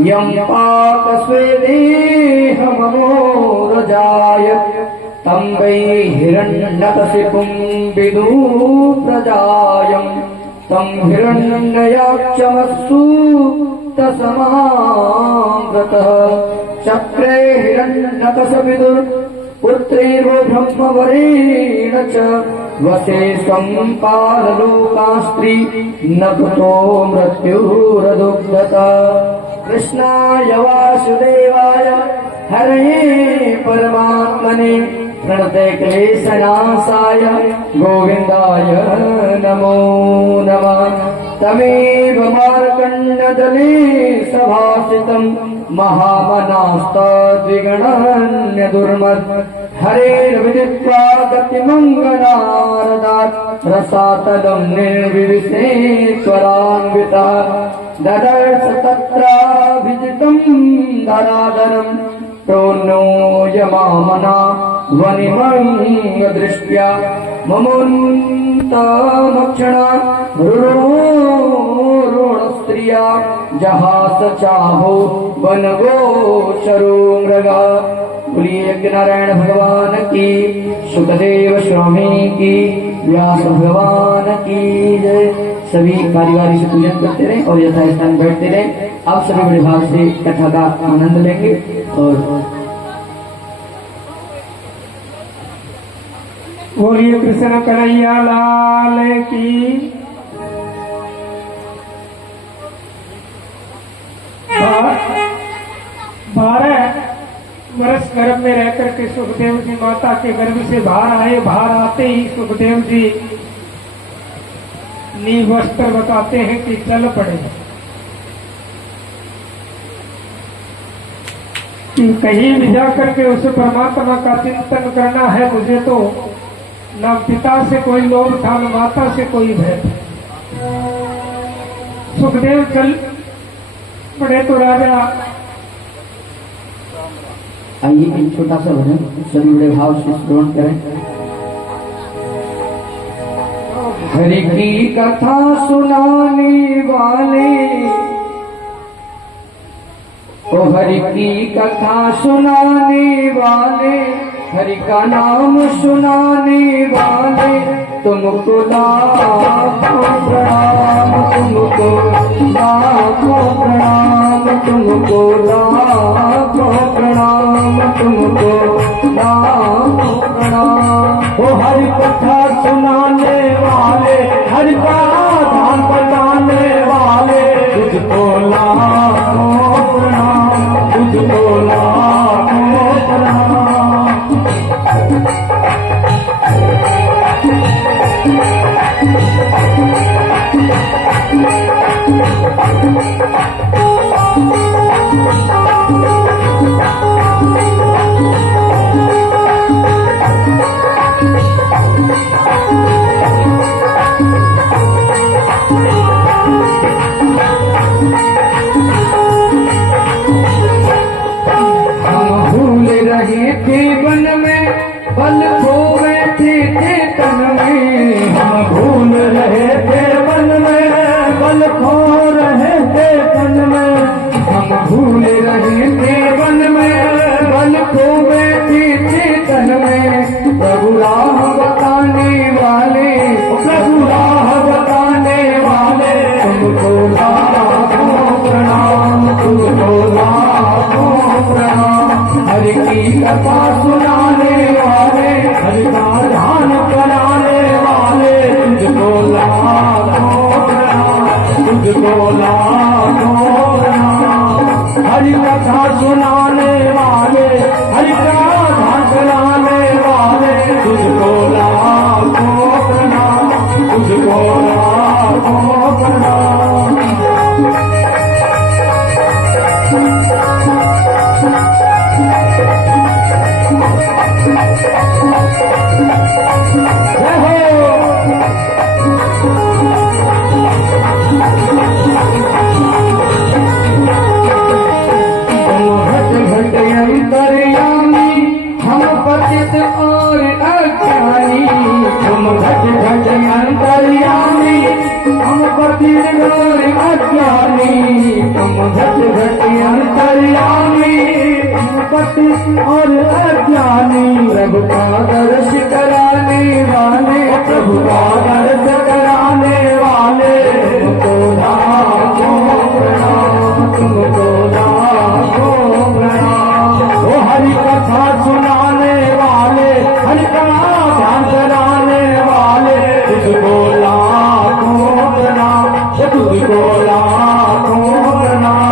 यं पाकस्वेदेहमनोरजाय तं वै हिरण्यकशिपुं विदुप्रजायम् तं हिरण्ययाक्षमस्सु तसमाव्रतः चक्रे हिरण्यकशविदुर्पुत्रेर्वो ब्रह्मवरेण च वसे सम्पाललोकास्त्री न कुतो मृत्युरदुग्धता। कृष्णाय वासुदेवाय हरये परमात्मने प्रणते क्लेशनाशाय गोविन्दाय नमो नमः। तमेव मार्कण्डजले सभासितं महामनास्तद्विगणन्यदुर्मत् हरेर्विदित्वा गतिमङ्गलारदात् रसातलं निर्विविशेश्वरान्विता ददर्श तत्राभिजितं धराधरम् प्रोन्नो यमामना वनिमङ्गदृष्ट्या ममोन्तमक्षणा रुणस्त्रिया जहास चाहो वनगोचरो मृगा। बोलिए नारायण भगवान की, सुखदेव स्वामी की, व्यास भगवान की जय। सभी बारी से पूजन करते रहे और यथास्थान बैठते रहे। आप सभी बड़े भाग से कथा का आनंद लेंगे और बोलिए कृष्ण कन्हैया लाल की। 12 वर्ष गर्भ में रहकर के सुखदेव जी माता के गर्भ से बाहर आए। बाहर आते ही सुखदेव जी नींव वस्त्र बताते हैं कि चल पड़े, कि कहीं भी जाकर के उस परमात्मा का चिंतन करना है। मुझे तो न पिता से कोई लोभ था न माता से कोई भय था। सुखदेव चल पड़े तो राजा आइए एक छोटा सा भजन सभी बड़े भाव से श्रवण करें। हरि की कथा सुनाने वाले, ओ हरि की कथा सुनाने वाले, हरि का नाम सुनाने वाले, तुमको लाखों प्रणाम, तुमको लाखों प्रणाम, तुमको लाखों प्रणाम, तुमको लाखों प्रणाम। ओ हरि कथा सुनाने वाले, हरि का ध्यान बताने वाले, तुझको लाखों प्रणाम, तुझको लाखों प्रणाम। रहे थे वन में, बल खो बैठे थे तन में, हम भूल रहे थे वन में, बल खो रहे थे तन में, हम भूल रहे थे वन में, बल खो बैठे थे तन में। प्रभु राह बताने वाले, प्रभु राह बताने वाले, तुमको लाखों प्रणाम, तुमको लाखों प्रणाम। हरि की कथा सुनाने वाले, हरि का ध्यान कराने वाले, तुझको लाखों प्रणाम, तुझको लाखों प्रणाम। हरि कथा सुनाने वाले, हरि का ध्यान कराने वाले, तुझको लाखों प्रणाम, तुझको लाखों प्रणाम। अंतर्यामी, हम पतित और अज्ञानी, तुम घट घट अंतर्यामी, हम पतित और अज्ञानी, तुम घट घट अंतर्यामी, हम पतित और अज्ञानी। प्रभु का दर्श कराने वाले, प्रभु का दर्श कराने वाले, तुमको लाखों प्रणाम, तुमको लाखों प्रणाम। ओ हरि कथा सुनाने वाले, हरि का ध्यान कराने वाले, तुझको लाखों प्रणाम, तुझको लाखों प्रणाम।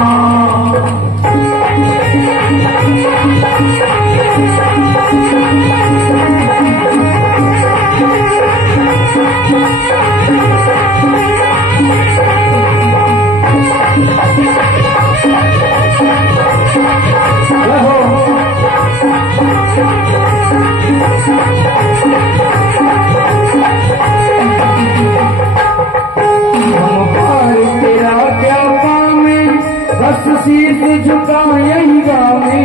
हम पार तेरा क्या पावे, बस शीश झुका यही गावे।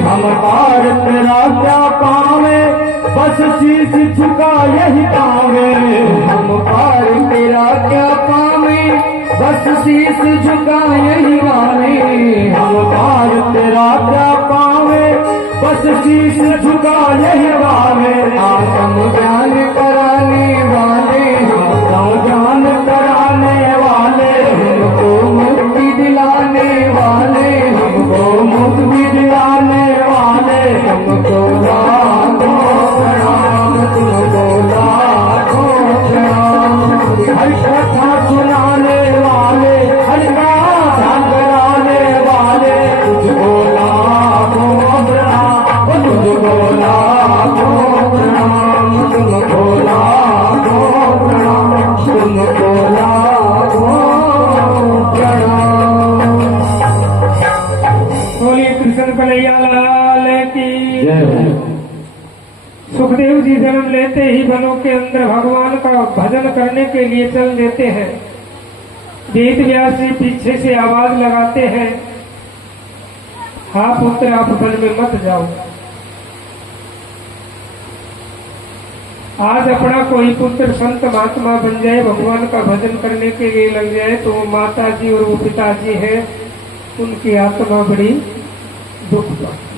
हम पार तेरा क्या पावे, बस शीश झुका यही पावे। हम पार तेरा क्या पावे, बस शीश झुका यही गावे। हम पार तेरा क्या पावे, बस शीश झुका यही गावे। आत्म ज्ञान कराने वाले, आत्म ज्ञान कराने वाले, हमको मुक्ति दिलाने वाले, हमको मुक्ति दिलाने वाले, तुमको लाखों प्रणाम, तुमको लाखों प्रणाम। हरि कथा सुनाने वाले, हरि का ध्यान कराने वाले, तुझको लाखों प्रणाम, तुझको लाखों प्रणाम, तुमको लाखों प्रणाम, तुमको लाखों प्रणाम। बोलिए कृष्ण कन्हैया लाल की। जय। सुखदेव जी जन्म लेते ही वनों के अंदर भगवान का भजन करने के लिए चल देते हैं। वेद व्यास जी पीछे से आवाज लगाते हैं हाँ पुत्र आप वन में मत जाओ। आज अपना कोई पुत्र संत महात्मा बन जाए, भगवान का भजन करने के लिए लग जाए, तो वो माता जी और वो पिताजी है, उनकी आत्मा बड़ी दुख पाती।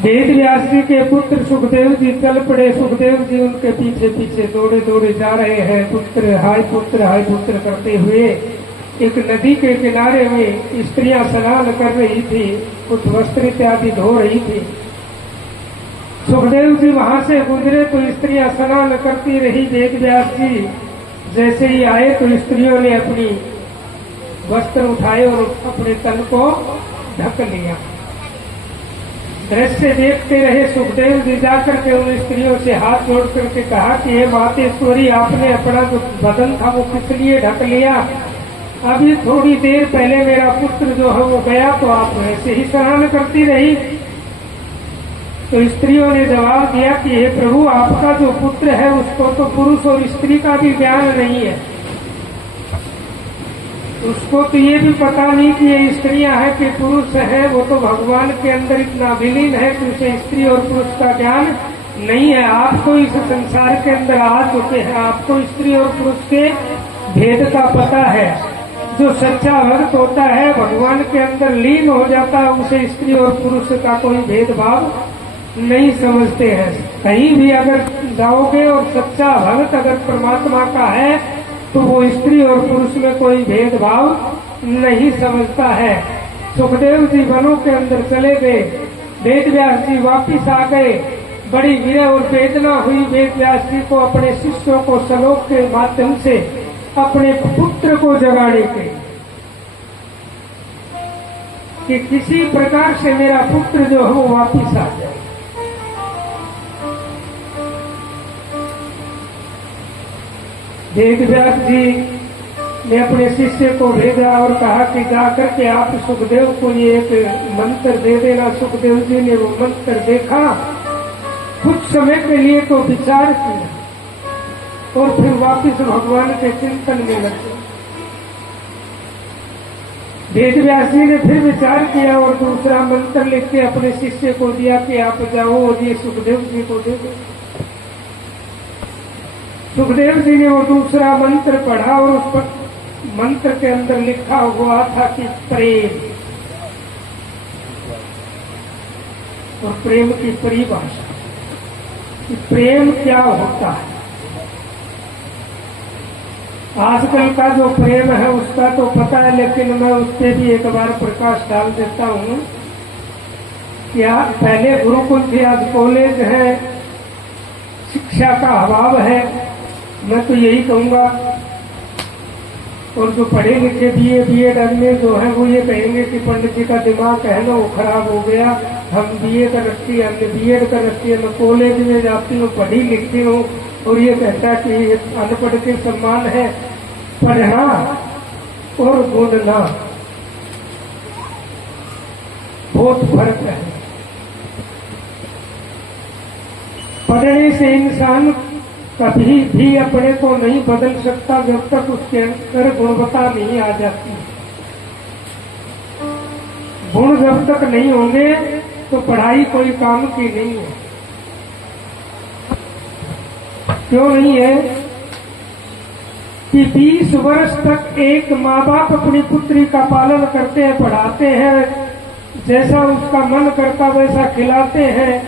वेद व्यास जी के पुत्र सुखदेव जी चल पड़े। सुखदेव जी उनके पीछे पीछे दौड़े दौड़े जा रहे हैं। पुत्र हाय पुत्र करते हुए एक नदी के किनारे में स्त्रियां स्नान कर रही थी, कुछ वस्त्र इत्यादि धो रही थी। सुखदेव जी वहां से गुजरे तो स्त्रियां स्नान करती रही। वेद व्यास जी जैसे ही आए तो स्त्रियों ने अपनी वस्त्र उठाए और अपने तन को ढक लिया। दृश्य देखते रहे। सुखदेव जी जाकर के उन स्त्रियों से हाथ जोड़ करके कहा कि हे मातेश्वरी, आपने अपना जो बदन था वो किस लिए ढक लिया? अभी थोड़ी देर पहले मेरा पुत्र जो है वो गया तो आप ऐसे ही स्नान करती रही। तो स्त्रियों ने जवाब दिया कि हे प्रभु, आपका जो पुत्र है उसको तो पुरुष और स्त्री का भी ज्ञान नहीं है, उसको तो ये भी पता नहीं कि ये स्त्रियां हैं कि पुरुष है। वो तो भगवान के अंदर इतना विलीन है कि उसे स्त्री और पुरुष का ज्ञान नहीं है। आप तो इस संसार के अंदर आ चुके हैं, आपको स्त्री और पुरुष के भेद का पता है। जो सच्चा भक्त होता है, भगवान के अंदर लीन हो जाता है, उसे स्त्री और पुरुष का कोई भेदभाव नहीं समझते हैं। कहीं भी अगर जाओगे और सच्चा भक्त अगर परमात्मा का है तो वो स्त्री और पुरुष में कोई भेदभाव नहीं समझता है। सुखदेव जी वनों के अंदर चले गए। वेद व्यास जी वापिस आ गए। बड़ी विरह और वेदना हुई वेद व्यास जी को अपने शिष्यों को श्लोक के माध्यम से अपने पुत्र को जगाने के कि किसी प्रकार से मेरा पुत्र जो है वो वापिस आ जाए। वेद व्यास जी ने अपने शिष्य को भेजा और कहा कि जाकर के आप सुखदेव को ये एक मंत्र दे देना। सुखदेव जी ने वो मंत्र देखा, कुछ समय के लिए तो विचार किया और फिर वापिस भगवान के चिंतन में लगे। वेद व्यास जी ने फिर विचार किया और दूसरा मंत्र लिख के अपने शिष्य को दिया कि आप जाओ और ये सुखदेव जी को दे दो। सुखदेव जी ने वो दूसरा मंत्र पढ़ा और उस पर मंत्र के अंदर लिखा हुआ था कि प्रेम, और प्रेम की परिभाषा कि प्रेम क्या होता है। आजकल का जो प्रेम है उसका तो पता है, लेकिन मैं उस पर भी एक बार प्रकाश डाल देता हूँ। क्या पहले गुरुकुल थे, आज कॉलेज है, शिक्षा का अभाव है। मैं तो यही कहूंगा, और जो पढ़े लिखे बीए अन्य जो है वो ये कहेंगे कि पंडित जी का दिमाग है ना वो खराब हो गया। हम बीए कर रखी है, हमने बीएड कर रखी है, मैं कॉलेज में जाती हूँ, पढ़ी लिखती हूँ, और ये कहता कि अनपढ़ के सम्मान है। पढ़ना और गुणना बहुत फर्क है। पढ़ने से इंसान कभी भी अपने को नहीं बदल सकता जब तक उसके अंदर गुणवत्ता नहीं आ जाती। गुण जब तक नहीं होंगे तो पढ़ाई कोई काम की नहीं है। क्यों नहीं है कि 20 वर्ष तक एक माँ बाप अपनी पुत्री का पालन करते हैं, पढ़ाते हैं, जैसा उसका मन करता वैसा खिलाते हैं,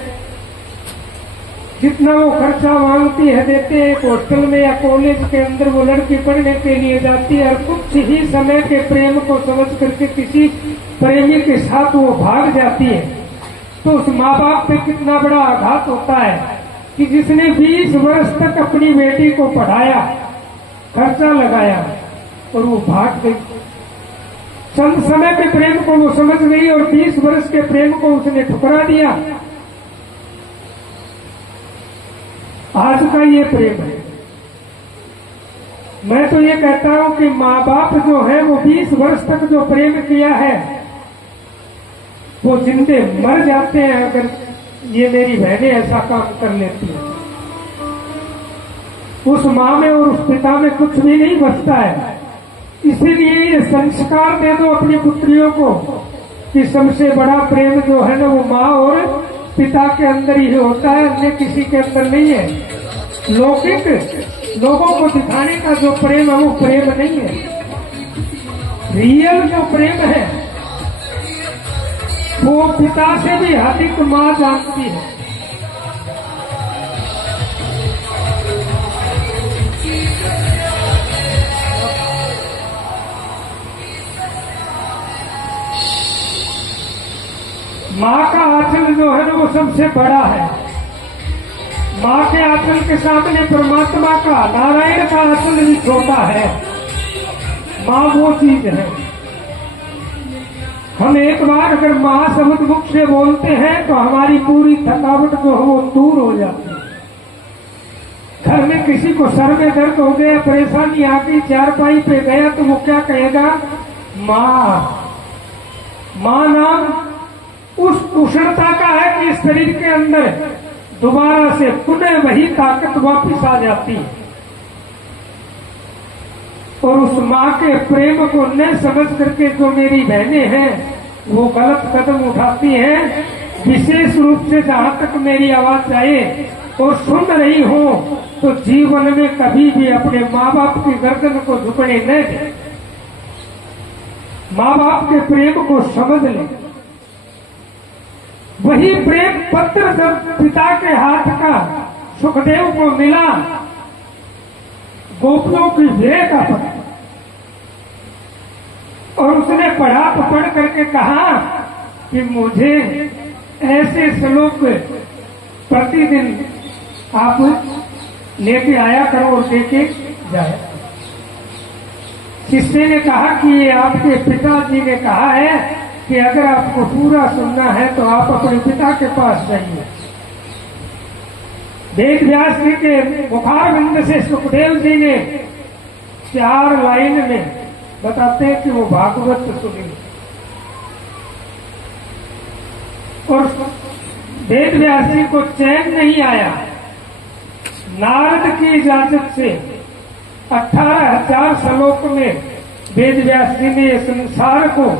जितना वो खर्चा मांगती है देते हैं। एक हॉस्टल में या कॉलेज के अंदर वो लड़की पढ़ने के लिए जाती है और कुछ ही समय के प्रेम को समझ करके किसी प्रेमी के साथ वो भाग जाती है, तो उस माँ बाप पे कितना बड़ा आघात होता है कि जिसने 20 वर्ष तक अपनी बेटी को पढ़ाया, खर्चा लगाया और वो भाग गई। चंद समय के प्रेम को वो समझ गई और 20 वर्ष के प्रेम को उसने ठुकरा दिया। आज का ये प्रेम है। मैं तो ये कहता हूं कि माँ बाप जो है वो 20 वर्ष तक जो प्रेम किया है वो जिंदे मर जाते हैं अगर ये मेरी बहनें ऐसा काम कर लेती हैं। उस माँ में और उस पिता में कुछ भी नहीं बचता है। इसीलिए ये संस्कार दे दो अपनी पुत्रियों को कि सबसे बड़ा प्रेम जो है ना वो माँ और पिता के अंदर ही होता है, अन्य किसी के अंदर नहीं है। लौकिक लोगों को दिखाने का जो प्रेम है वो प्रेम नहीं है। रियल जो प्रेम है वो पिता से भी अधिक माँ जानती है। माँ का आंचल जो है ना वो सबसे बड़ा है। माँ के आंचल के सामने परमात्मा का, नारायण का आंचल भी छोटा है। माँ वो चीज है। हम एक बार अगर माँ शब्द मुख से बोलते हैं तो हमारी पूरी थकावट जो है वो दूर हो जाती है। घर में किसी को सर में दर्द हो गया, परेशानी आ गई, चारपाई पे गया तो वो क्या कहेगा? माँ। माँ नाम उस उष्णता का है कि इस शरीर के अंदर दोबारा से पुनः वही ताकत वापिस आ जाती है। और उस माँ के प्रेम को न समझ करके जो मेरी बहनें हैं वो गलत कदम उठाती हैं। विशेष रूप से जहां तक मेरी आवाज जाए और सुन रही हो तो जीवन में कभी भी अपने माँ बाप की गर्दन को झुकने न दे। माँ बाप के प्रेम को समझ ले। वही प्रेम पत्र जब पिता के हाथ का सुखदेव को मिला, गोपियों की विरह का पत्र, और उसने पढ़ा तो पढ़ करके कहा कि मुझे ऐसे श्लोक प्रतिदिन आप लेके आया करो और लेके जाए। शिष्य ने कहा कि ये आपके पिताजी ने कहा है कि अगर आपको पूरा सुनना है तो आप अपने पिता के पास जाइए। वेद व्यास जी के मुखारविंद से सुखदेव जी ने 4 लाइन में बताते हैं कि वो भागवत सुनी। और वेद व्यास जी को चैन नहीं आया। नारद की इजाजत से 18,000 श्लोक में वेद व्यास जी ने संसार को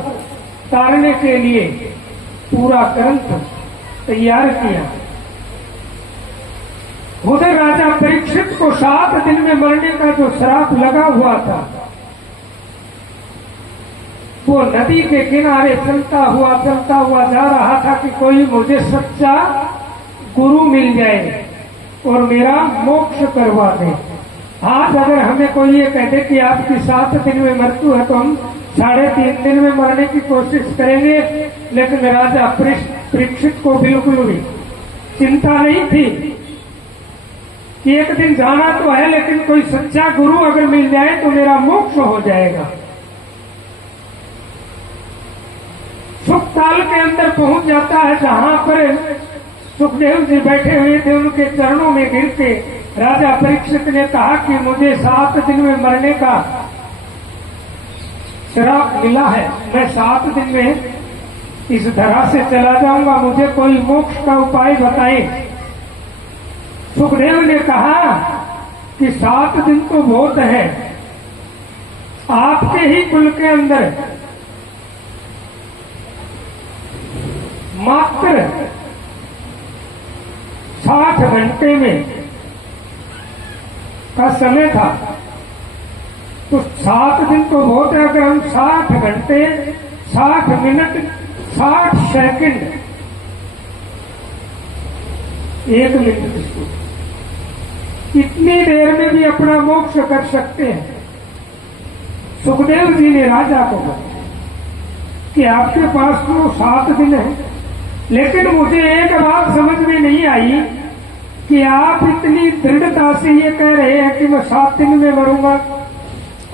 तारने के लिए पूरा ग्रंथ तैयार किया। उधर राजा परीक्षित को 7 दिन में मरने का जो श्राप लगा हुआ था, वो नदी के किनारे चलता हुआ जा रहा था कि कोई मुझे सच्चा गुरु मिल जाए और मेरा मोक्ष करवा दे। आज अगर हमें कोई ये कहते कि आपकी 7 दिन में मृत्यु है तो हम 3.5 दिन में मरने की कोशिश करेंगे। लेकिन राजा परीक्षित को बिल्कुल भी चिंता नहीं थी कि एक दिन जाना तो है, लेकिन कोई सच्चा गुरु अगर मिल जाए तो मेरा मोक्ष हो जाएगा। सुखताल के अंदर पहुंच जाता है जहां पर सुखदेव जी बैठे हुए थे। उनके चरणों में गिर के राजा परीक्षित ने कहा कि मुझे 7 दिन में मरने का श्राप मिला है, मैं 7 दिन में इस धरा से चला जाऊंगा, मुझे कोई मोक्ष का उपाय बताएं। सुखदेव ने कहा कि 7 दिन तो बहुत है। आपके ही कुल के अंदर मात्र 60 घंटे में का समय था, तो 7 दिन तो बहुत है। अगर हम 60 घंटे 60 मिनट 60 सेकंड 1 मिनट इतनी देर में भी अपना मोक्ष कर सकते हैं। सुखदेव जी ने राजा को कहा कि आपके पास तो 7 दिन है, लेकिन मुझे एक बात समझ में नहीं आई कि आप इतनी दृढ़ता से ये कह रहे हैं कि मैं 7 दिन में मरूंगा।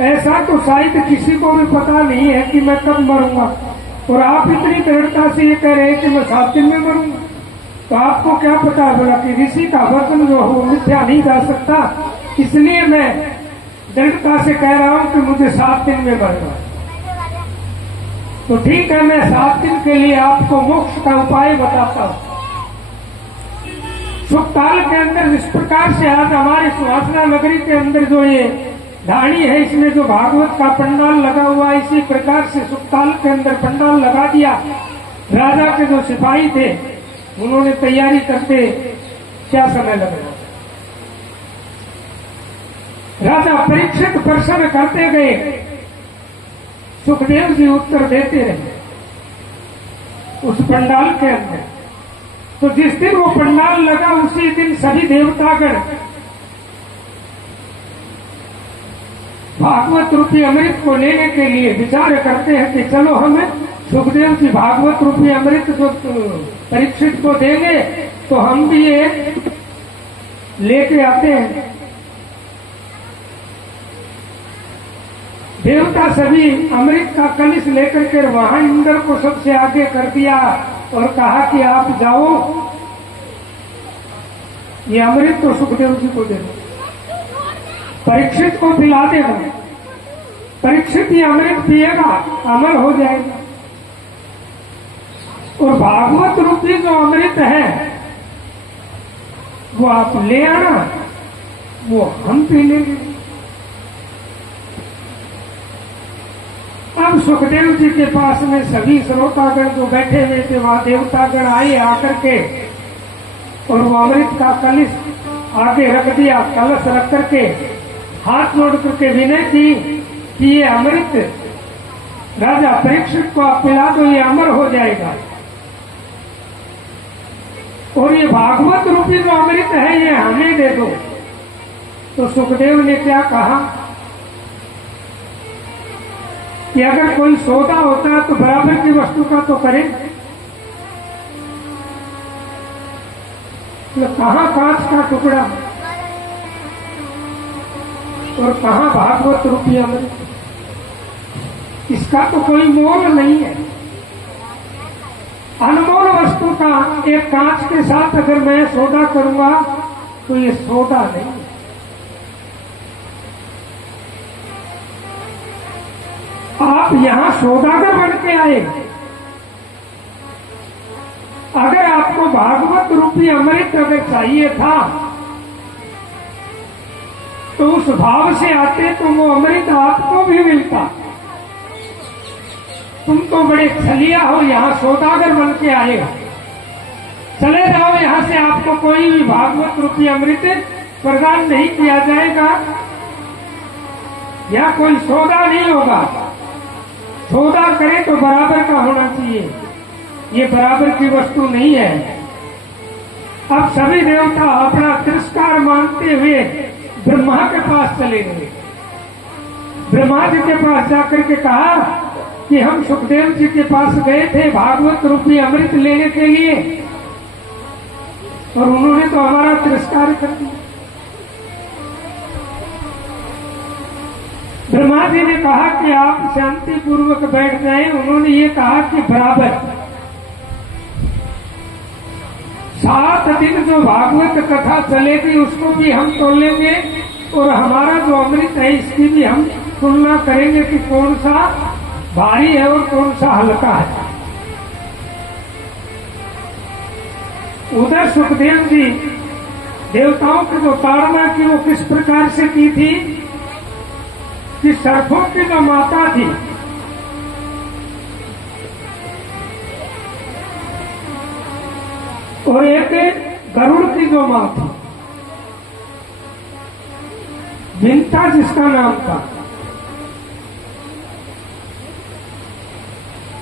ऐसा तो शायद किसी को भी पता नहीं है कि मैं कब मरूंगा, और आप इतनी दृढ़ता से ये कह रहे हैं कि मैं 7 दिन में मरूंगा। तो आपको क्या पता बोला कि ऋषि का वचन जो हो मिथ्या नहीं जा सकता, इसलिए मैं दृढ़ता से कह रहा हूं कि मुझे 7 दिन में मरना। तो ठीक है, मैं 7 दिन के लिए आपको मोक्ष का उपाय बताता हूं। सुखताल के अंदर इस प्रकार से आज हमारी सुहासना नगरी के अंदर जो ये ढाणी है, इसमें जो भागवत का पंडाल लगा हुआ है, इसी प्रकार से सुखताल के अंदर पंडाल लगा दिया। राजा के जो सिपाही थे उन्होंने तैयारी करते क्या समय लगा। राजा परीक्षित प्रश्न करते गए, सुखदेव जी उत्तर देते रहे उस पंडाल के अंदर। तो जिस दिन वो पंडाल लगा उसी दिन सभी देवतागण भागवत रूपी अमृत को लेने के लिए विचार करते हैं कि चलो हमें सुखदेव जी भागवत रूपी अमृत जो परीक्षित को देंगे तो हम भी ये लेके आते हैं। देवता सभी अमृत का कलश लेकर के वहां इंद्र को सबसे आगे कर दिया और कहा कि आप जाओ, ये अमृत तो सुखदेव जी को दे दो, परीक्षित को पिला देगा, परीक्षित ये अमृत पिएगा, अमर हो जाएगा। और भागवत रूपी जो अमृत है वो आप ले आना, वो हम पी लेंगे। अब सुखदेव जी के पास में सभी श्रोतागण जो बैठे हुए थे वहां देवतागण आए आकर के और वो अमृत का कलश आगे रख दिया। कलश रख करके हाथ जोड़ करके विनय की कि ये अमृत राजा परीक्षित को आप पिला दो, ये अमर हो जाएगा। और ये भागवत रूपी जो अमृत है ये हमें दे दो। तो सुखदेव ने क्या कहा कि अगर कोई सौदा होता तो बराबर की वस्तु का तो करें, तो कहां कांच का टुकड़ा और कहां भागवत रूपी अमृत, इसका तो कोई मोल नहीं है। अनमोल वस्तु का एक कांच के साथ अगर मैं सौदा करूंगा तो ये सौदा नहीं। आप यहां सौदागर बन के आए, अगर आपको भागवत रूपी अमृत अगर चाहिए था तो उस भाव से आते तो वो अमृत आपको भी मिलता। तुम तो बड़े छलिया हो, यहां सौदागर बन के आए, चले जाओ यहां से, आपको कोई भी भागवत रूपी अमृत प्रदान नहीं किया जाएगा, या कोई सौदा नहीं होगा। सौदा करे तो बराबर का होना चाहिए, ये बराबर की वस्तु नहीं है। अब सभी देवता अपना तिरस्कार मानते हुए ब्रह्मा के पास चले गए। ब्रह्मा जी के पास जाकर के कहा कि हम सुखदेव जी के पास गए थे भागवत रूपी अमृत लेने के लिए और उन्होंने तो हमारा तिरस्कार कर दिया। ब्रह्मा जी ने कहा कि आप शांति पूर्वक बैठ जाएं। उन्होंने ये कहा कि बराबर 7 दिन जो भागवत कथा चलेगी उसको भी हम तोलेंगे और हमारा जो अमृत है इसकी भी हम तुलना करेंगे कि कौन सा भारी है और कौन सा हल्का है। उधर सुखदेव जी देवताओं की जो ताड़ना की वो किस प्रकार से की थी कि सर्पों की जो माता थी और एक गरुड़ की जो मां थी, विंता जिसका नाम था,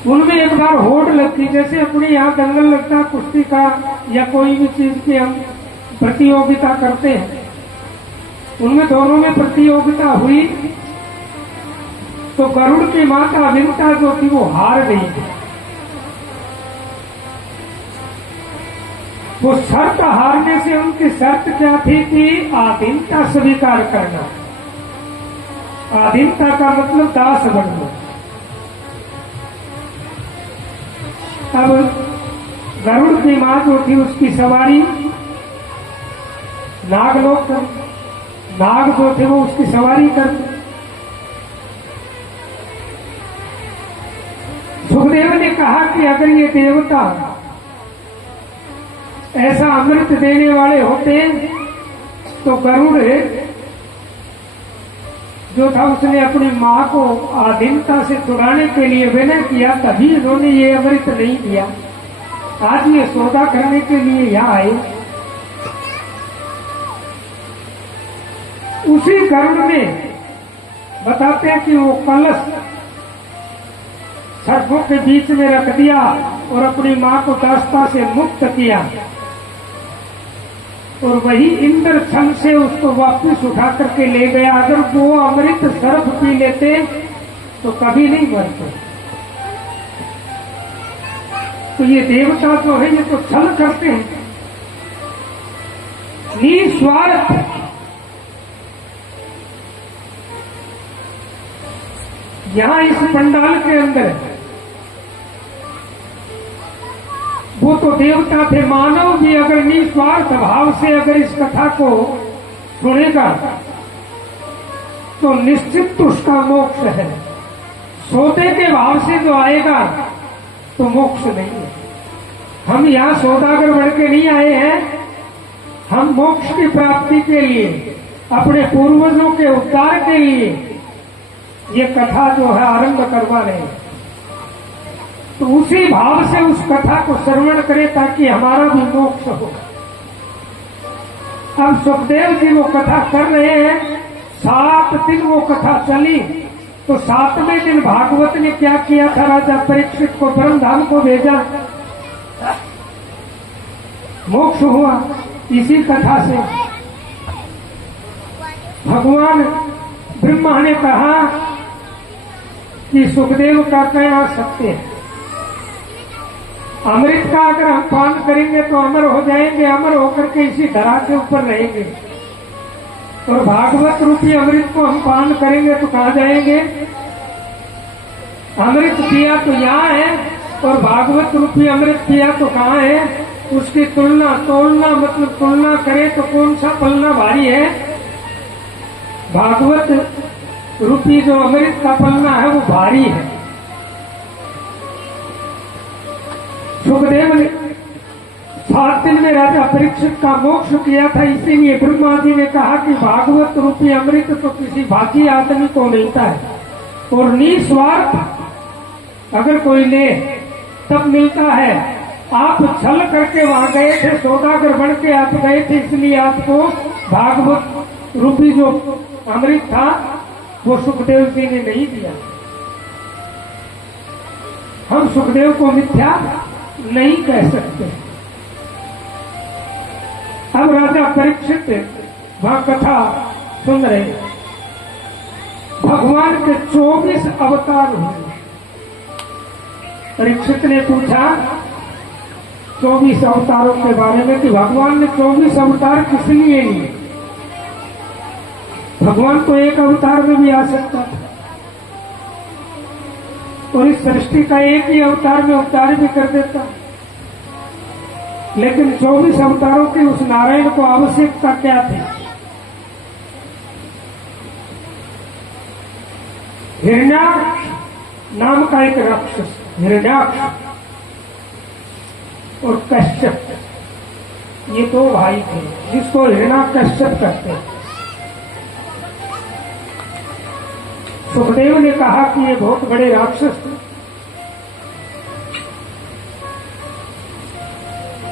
उनमें एक बार होड़ लगती, जैसे अपने यहाँ दंगल लगता कुश्ती का या कोई भी चीज की हम प्रतियोगिता करते हैं, उनमें दोनों में प्रतियोगिता हुई तो गरुड़ की माता विंता जो थी वो हार गई थी। वो शर्त हारने से उनकी शर्त क्या थी कि आधीनता स्वीकार करना। आधीनता का मतलब दास बनना। अब गरुड़ की मां जो थी उसकी सवारी नागलोक कर, नाग जो थे वो उसकी सवारी करते। सुखदेव ने कहा कि अगर ये देवता ऐसा अमृत देने वाले होते तो गरुड़ जो था उसने अपनी माँ को आधीनता से छुड़ाने के लिए विनय किया, तभी इन्होंने ये अमृत नहीं दिया। आज ये सौदा करने के लिए यहाँ आए। उसी कर्ण में बताते हैं कि वो कलश सर्पों के बीच में रख दिया और अपनी माँ को दास्ता से मुक्त किया, और वही इंद्र छल से उसको वापस उठा करके ले गया। अगर वो अमृत सर्प पी लेते तो कभी नहीं मरते। तो ये देवता जो है ये तो छल करते हैं, निस्वार्थ। यहां इस पंडाल के अंदर वो तो देवता थे, मानव भी अगर निस्वार्थ भाव से अगर इस कथा को सुनेगा तो निश्चित उसका मोक्ष है। सौदे के भाव से जो आएगा तो मोक्ष नहीं है। हम यहाँ सौदागर बन के नहीं आए हैं, हम मोक्ष की प्राप्ति के लिए, अपने पूर्वजों के उद्धार के लिए ये कथा जो है आरंभ करवा रहे हैं। तो उसी भाव से उस कथा को श्रवण करें ताकि हमारा भी मोक्ष हो। अब सुखदेव जी वो कथा कर रहे हैं, 7 दिन वो कथा चली। तो 7वें दिन भागवत ने क्या किया था, राजा परीक्षित को ब्रह्मधाम को भेजा, मोक्ष हुआ इसी कथा से। भगवान ब्रह्मा ने कहा कि सुखदेव का कहना सत्य है, अमृत का अगर हम पान करेंगे तो अमर हो जाएंगे, अमर होकर के इसी धरा के ऊपर रहेंगे, और भागवत रूपी अमृत को हम पान करेंगे तो कहाँ जाएंगे। अमृत पिया तो यहाँ है और भागवत रूपी अमृत पिया तो कहाँ है। उसकी तुलना, तोलना मतलब तुलना करें तो कौन सा पलना भारी है। भागवत रूपी जो अमृत का पलना है वो भारी है। सुखदेव ने 7 दिन में राजा परीक्षित का मोक्ष किया था, इसीलिए ब्रह्मा जी ने कहा कि भागवत रूपी अमृत तो किसी बाकी आदमी को मिलता है, और निस्वार्थ अगर कोई ले तब मिलता है। आप छल करके वहां गए थे, सौदागर बन के आप गए थे, इसलिए आपको भागवत रूपी जो अमृत था वो सुखदेव जी ने नहीं दिया। हम सुखदेव को मिथ्या नहीं कह सकते। अब राजा परीक्षित वहां कथा सुन रहे, भगवान के 24 अवतार हुए। परीक्षित ने पूछा 24 अवतारों के बारे में कि भगवान ने 24 अवतार किस लिए लिए। भगवान तो एक अवतार में भी आ सकता था, और इस सृष्टि का एक ही अवतार में उद्धार भी कर देता, लेकिन 24 अवतारों की उस नारायण को आवश्यकता क्या थी। हिरण्याक्ष नाम का एक राक्षस, हिरण्याक्ष और कश्यप, ये 2 भाई थे जिसको हिरण्याकश्यप कहते हैं। सुखदेव ने कहा कि ये बहुत बड़े राक्षस थे,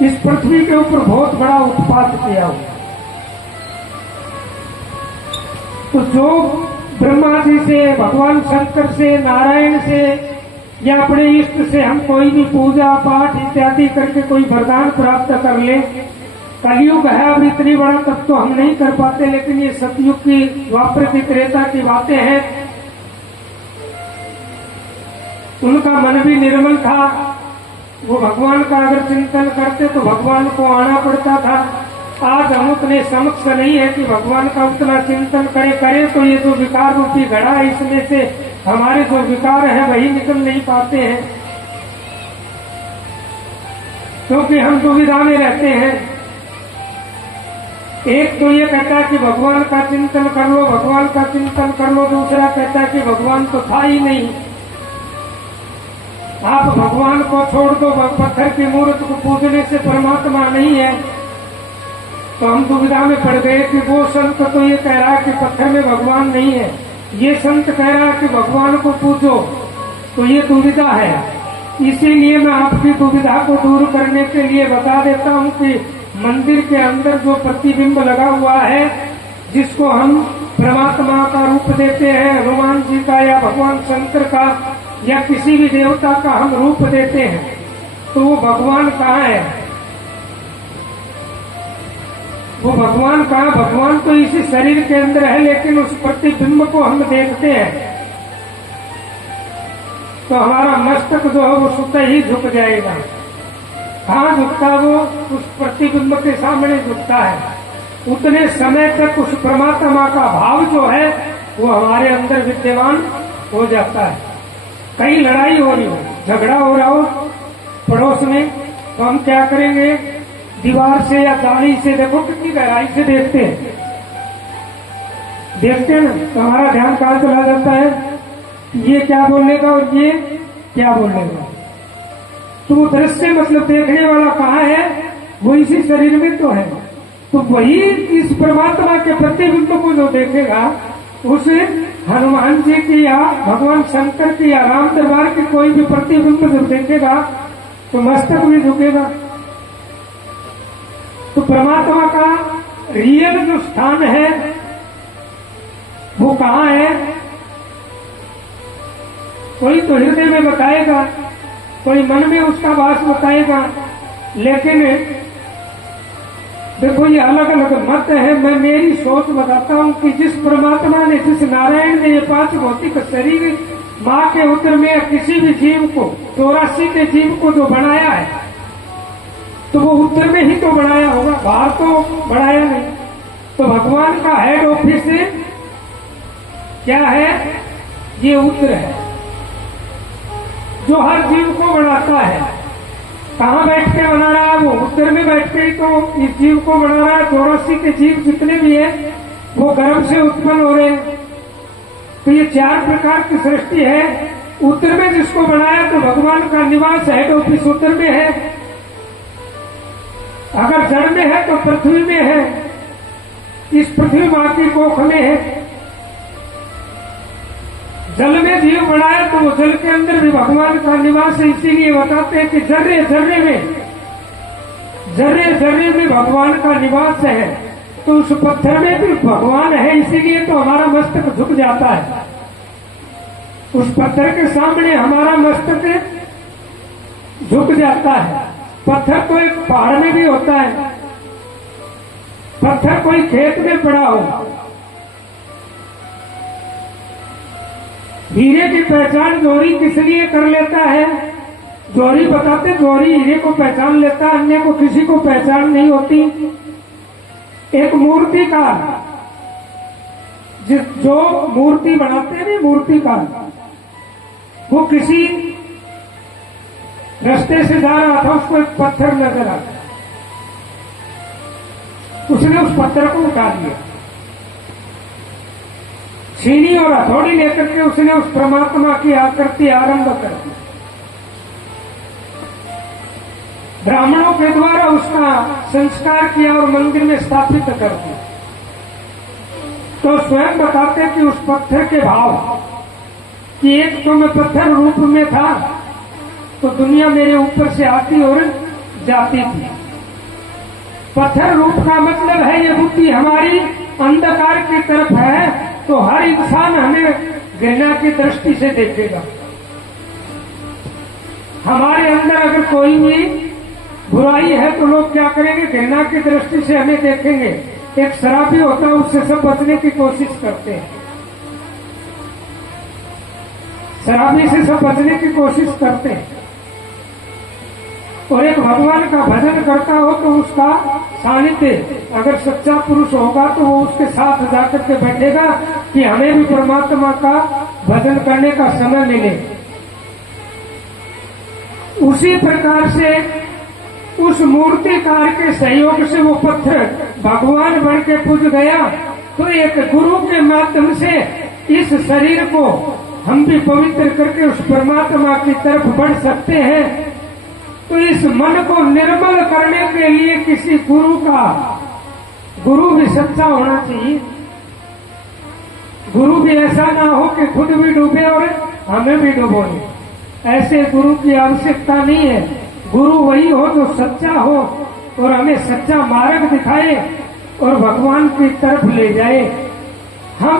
इस पृथ्वी के ऊपर बहुत बड़ा उत्पात किया हुआ। तो जो ब्रह्मा जी से, भगवान शंकर से, नारायण से या अपने इष्ट से हम कोई भी पूजा पाठ इत्यादि करके कोई वरदान प्राप्त कर ले, कलयुग है अब इतनी बड़ा तब तो हम नहीं कर पाते, लेकिन ये सतयुग की, द्वापर की, त्रेता की बातें हैं। उनका मन भी निर्मल था, वो भगवान का अगर चिंतन करते तो भगवान को आना पड़ता था। आज हम उतने समक्ष नहीं है कि भगवान का उतना चिंतन करें तो ये जो विकार रूपी घड़ा है इसमें से हमारे जो विकार है वही निकल नहीं पाते हैं, क्योंकि हम दुविधा में रहते हैं। एक तो ये कहता है कि भगवान का चिंतन कर लो, भगवान का चिंतन कर लो, दूसरा कहता है कि भगवान तो था ही नहीं, आप भगवान को छोड़ दो, पत्थर की मूर्त को पूजने से परमात्मा नहीं है। तो हम दुविधा में पड़ गए कि वो संत तो ये कह रहा है कि पत्थर में भगवान नहीं है, ये संत कह रहा है कि भगवान को पूजो, तो ये दुविधा है। इसीलिए मैं आपकी दुविधा को दूर करने के लिए बता देता हूँ कि मंदिर के अंदर जो प्रतिबिंब लगा हुआ है, जिसको हम परमात्मा का रूप देते हैं, हनुमान जी का या भगवान शंकर का या किसी भी देवता का हम रूप देते हैं, तो वो भगवान कहाँ है? वो भगवान कहाँ? भगवान तो इसी शरीर के अंदर है, लेकिन उस प्रतिबिंब को हम देखते हैं तो हमारा मस्तक जो है वो स्वतः ही झुक जाएगा। कहाँ झुकता? वो उस प्रतिबिंब के सामने झुकता है। उतने समय तक उस परमात्मा का भाव जो है वो हमारे अंदर विद्यमान हो जाता है। कहीं लड़ाई हो रही हो, झगड़ा हो रहा हो पड़ोस में, तो हम क्या करेंगे? दीवार से या जाली से, देखो कितनी गहराई से देखते हैं, ना, तो हमारा ध्यान कहाँ चला जाता है? ये क्या बोलेगा और ये क्या बोलेगा। तो वो दृश्य मतलब देखने वाला कहाँ है? वो इसी शरीर में तो है। तो वही इस परमात्मा के प्रतिबिंब को जो देखेगा, उसे हनुमान जी की या भगवान शंकर की या राम दरबार की कोई भी प्रतिबिंब जब देखेगा तो मस्तक भी झुकेगा। तो परमात्मा का रियल जो स्थान है वो कहाँ है? कोई तो हृदय में बताएगा, कोई मन में उसका वास बताएगा, लेकिन देखो ये अलग अलग मत है। मैं मेरी सोच बताता हूँ कि जिस परमात्मा ने, जिस नारायण ने ये 5 भौतिक शरीर माँ के उदर में किसी भी जीव को, 84 के जीव को जो बनाया है, तो वो उत्तर में ही तो बनाया होगा, बाहर तो बनाया नहीं। तो भगवान का हेड ऑफिस क्या है? ये उत्तर है जो हर जीव को बनाता है। कहाँ बैठ के बना रहा है? वो उत्तर में बैठ के ही तो इस जीव को बना रहा है। 84 के जीव जितने भी है वो गर्भ से उत्पन्न हो रहे हैं। तो ये 4 प्रकार की सृष्टि है। उत्तर में जिसको बनाया तो भगवान का निवास हेड ऑफिस उत्तर में है। अगर जड़ में है तो पृथ्वी में है, इस पृथ्वी माँ की कोख में है। जल में जीव बनाया तो वो जल के अंदर भी भगवान का निवास है। इसीलिए बताते हैं कि जर्रे जर्रे में भगवान का निवास है। तो उस पत्थर में भी भगवान है, इसीलिए तो हमारा मस्तक झुक जाता है। उस पत्थर के सामने हमारा मस्तक झुक जाता है। पत्थर तो एक पहाड़ में भी होता है, पत्थर कोई खेत में पड़ा हो। हीरे की पहचान जोहरी किस लिए कर लेता है? जोहरी बताते, जोहरी हीरे को पहचान लेता है, अन्य को किसी को पहचान नहीं होती। एक मूर्तिकार, जो मूर्ति बनाते हैं, मूर्तिकार, वो किसी रास्ते से जा रहा था, उसको एक पत्थर नजर आता, उसने उस पत्थर को उठा लिया, छीनी और हथौड़ी लेकर के उसने उस परमात्मा की आकृति आरंभ कर दी। ब्राह्मणों के द्वारा उसका संस्कार किया और मंदिर में स्थापित कर दिया। तो स्वयं बताते कि उस पत्थर के भाव कि एक तो मैं पत्थर रूप में था तो दुनिया मेरे ऊपर से आती और जाती थी। पत्थर रूप का मतलब है ये बुद्धि हमारी अंधकार की तरफ है, तो हर इंसान हमें घृणा की दृष्टि से देखेगा। हमारे अंदर अगर कोई भी बुराई है तो लोग क्या करेंगे? घृणा की दृष्टि से हमें देखेंगे। एक शराबी होता है, उससे सब बचने की कोशिश करते हैं, शराबी से सब बचने की कोशिश करते हैं। और एक भगवान का भजन करता हो तो उसका सानिध्य, अगर सच्चा पुरुष होगा तो वो उसके साथ जाकर के बैठेगा कि हमें भी परमात्मा का भजन करने का समय मिले। उसी प्रकार से उस मूर्तिकार के सहयोग से वो पत्थर भगवान बन के पूज गया। तो एक गुरु के माध्यम से इस शरीर को हम भी पवित्र करके उस परमात्मा की तरफ बढ़ सकते हैं। तो इस मन को निर्मल करने के लिए किसी गुरु भी सच्चा होना चाहिए। गुरु भी ऐसा ना हो कि खुद भी डूबे और हमें भी डुबोए। ऐसे गुरु की आवश्यकता नहीं है। गुरु वही हो जो सच्चा हो और हमें सच्चा मार्ग दिखाए और भगवान की तरफ ले जाए। हम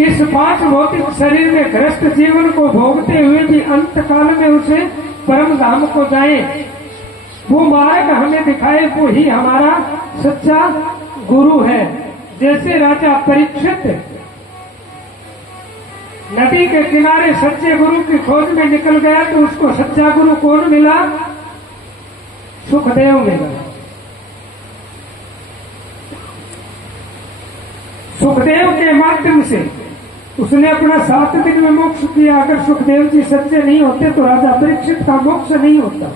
इस 5 भौतिक शरीर में ग्रस्त जीवन को भोगते हुए भी अंत काल में उसे परम धाम को जाए, वो मार्ग हमें दिखाए, वो ही हमारा सच्चा गुरु है। जैसे राजा परीक्षित नदी के किनारे सच्चे गुरु की खोज में निकल गया तो उसको सच्चा गुरु कौन मिला? सुखदेव मिला। सुखदेव के माध्यम से उसने अपना 7 दिन में मोक्ष किया। अगर सुखदेव जी सच्चे नहीं होते तो राजा परीक्षित का मोक्ष नहीं होता।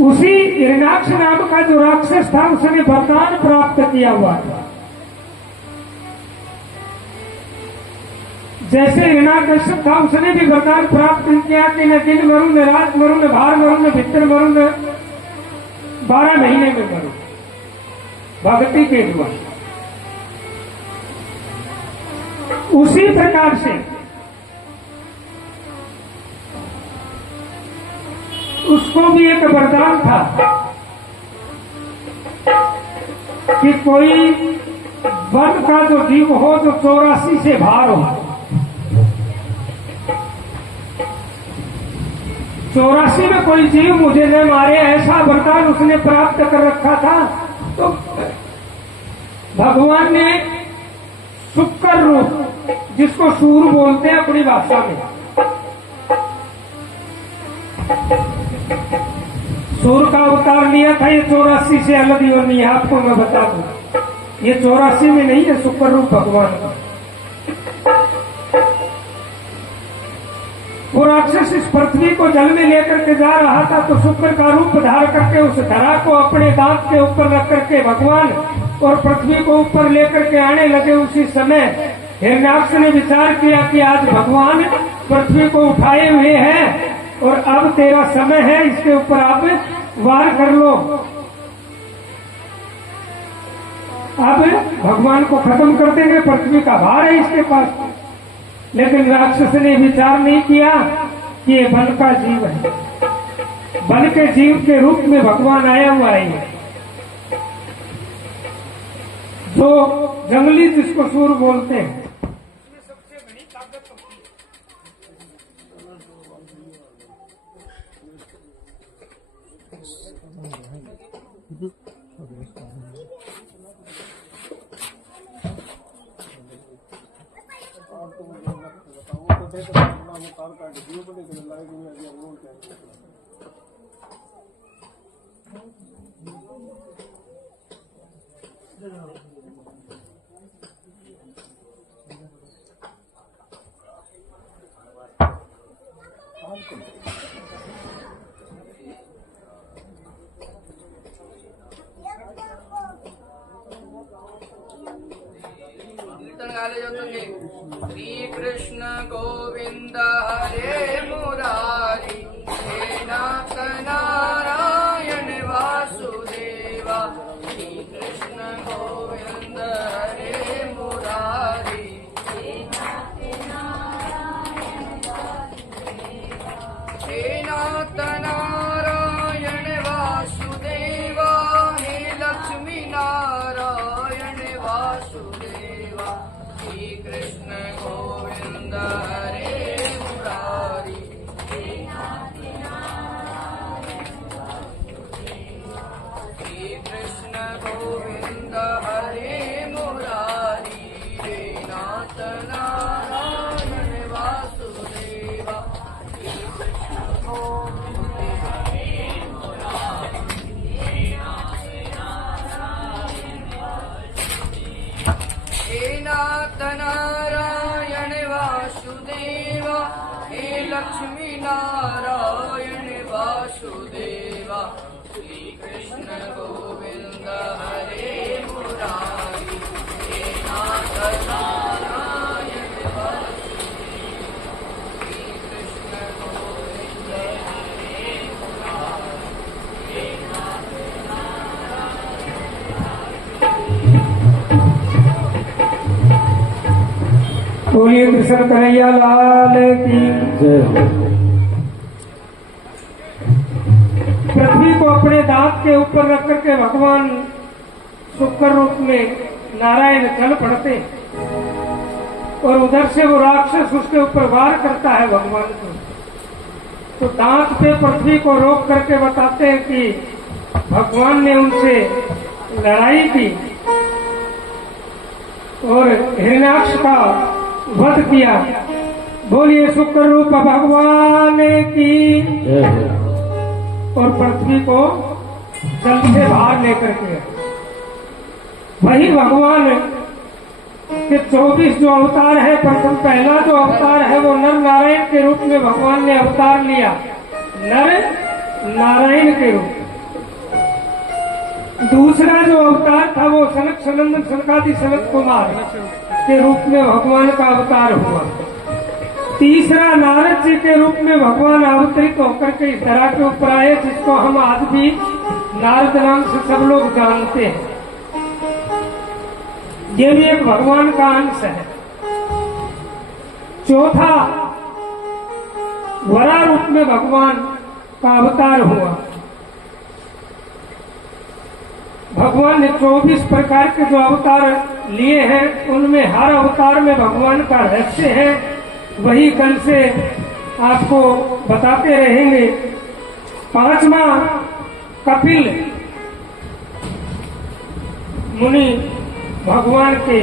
उसी हिरण्याक्ष नाम का जो राक्षस था उसने वरदान प्राप्त किया हुआ था। जैसे हिरण्याकश था उसने भी वरदान प्राप्त किया कि न दिन मरूं, न रात मरूं, न बाहर मरूं, न भीतर मरूं, न 12 महीने में मरूं, भक्ति के द्वारा। उसी प्रकार से उसको भी एक वरदान था कि कोई वन का जो जीव हो जो 84 से बाहर हो, 84 में कोई जीव मुझे न मारे, ऐसा वरदान उसने प्राप्त कर रखा था। तो भगवान ने शुक्र रूप, जिसको सूर बोलते हैं अपनी भाषा में, सूर का अवतार लिया था। ये 84 से अलग योनि है, आपको मैं बता दूं। ये 84 में नहीं है शुक्र रूप भगवान का। वो राक्षस इस पृथ्वी को जल में लेकर के जा रहा था तो शुक्र का रूप धार करके उस धरा को अपने दांत के ऊपर रख करके भगवान और पृथ्वी को ऊपर लेकर के आने लगे। उसी समय हिरण्याक्ष ने विचार किया कि आज भगवान पृथ्वी को उठाए हुए हैं और अब तेरा समय है, इसके ऊपर आप वार कर लो। अब भगवान को खत्म कर देंगे, पृथ्वी का भार है इसके पास। लेकिन राक्षस ने विचार नहीं किया कि ये वन का जीव है, वन के जीव के रूप में भगवान आया हुआ है। जो जंगली जिसको सूर बोलते हैं, उसमें सबसे बड़ी ताकत होती है। श्री कृष्ण गोविंद हरे मुरारी, हे नाथ नारायण वासुदेवा। श्री कृष्ण गोविंद हरे मुरारी, हे नाथ नारायण वासुदेवा, हे लक्ष्मी नारायण वासुदेवा। श्री कृष्ण गोविंद हरे मुरारी, हे नाथ नारायण वासुदेवा। श्री कृष्ण गोविंद हरे मुरारी, हे नाथ नारायण वासुदेवा। श्री कृष्ण गोविंद हरे मुरारी, हे नाथ नारायण वासुदेवा। हे नाथ नारायण वासुदेवा, हे लक्ष्मी नारायण वासुदेवा। श्री कृष्ण गोविंद हरे मुरारी, हे नाथ नारायण वासुदेवा। श्री कृष्ण गोविंद हरे मुरारी, हे नाथ नारायण वासुदेवा। बोलिए कृष्ण कन्हैया लाल की। जय हो। पृथ्वी को अपने दांत के ऊपर रख करके भगवान शुक्र रूप में नारायण चल पड़ते और उधर से वो राक्षस उसके ऊपर वार करता है भगवान को। तो दांत पे पृथ्वी को रोक करके बताते हैं कि भगवान ने उनसे लड़ाई की और हिरण्याक्ष का वध किया। बोलिए शुक्र रूप भगवान की। जय हो। और पृथ्वी को जल से बाहर लेकर के वही भगवान के 24 जो अवतार है, प्रथम पहला जो अवतार है वो नर नारायण के रूप में भगवान ने अवतार लिया, नर नारायण के रूप। दूसरा जो अवतार था वो सनक सनंदन सनकादि सनत कुमार के रूप में भगवान का अवतार हुआ। तीसरा नारद जी के रूप में भगवान अवतरित होकर के इस धरा के ऊपर आए, जिसको हम आज भी नारद नाम से सब लोग जानते हैं। ये भी एक भगवान का अंश है। चौथा वरा रूप में भगवान का अवतार हुआ। भगवान ने 24 प्रकार के जो अवतार लिए हैं उनमें हर अवतार में भगवान का रहस्य है। वही कल से आपको बताते रहेंगे। पांचवा कपिल मुनि भगवान के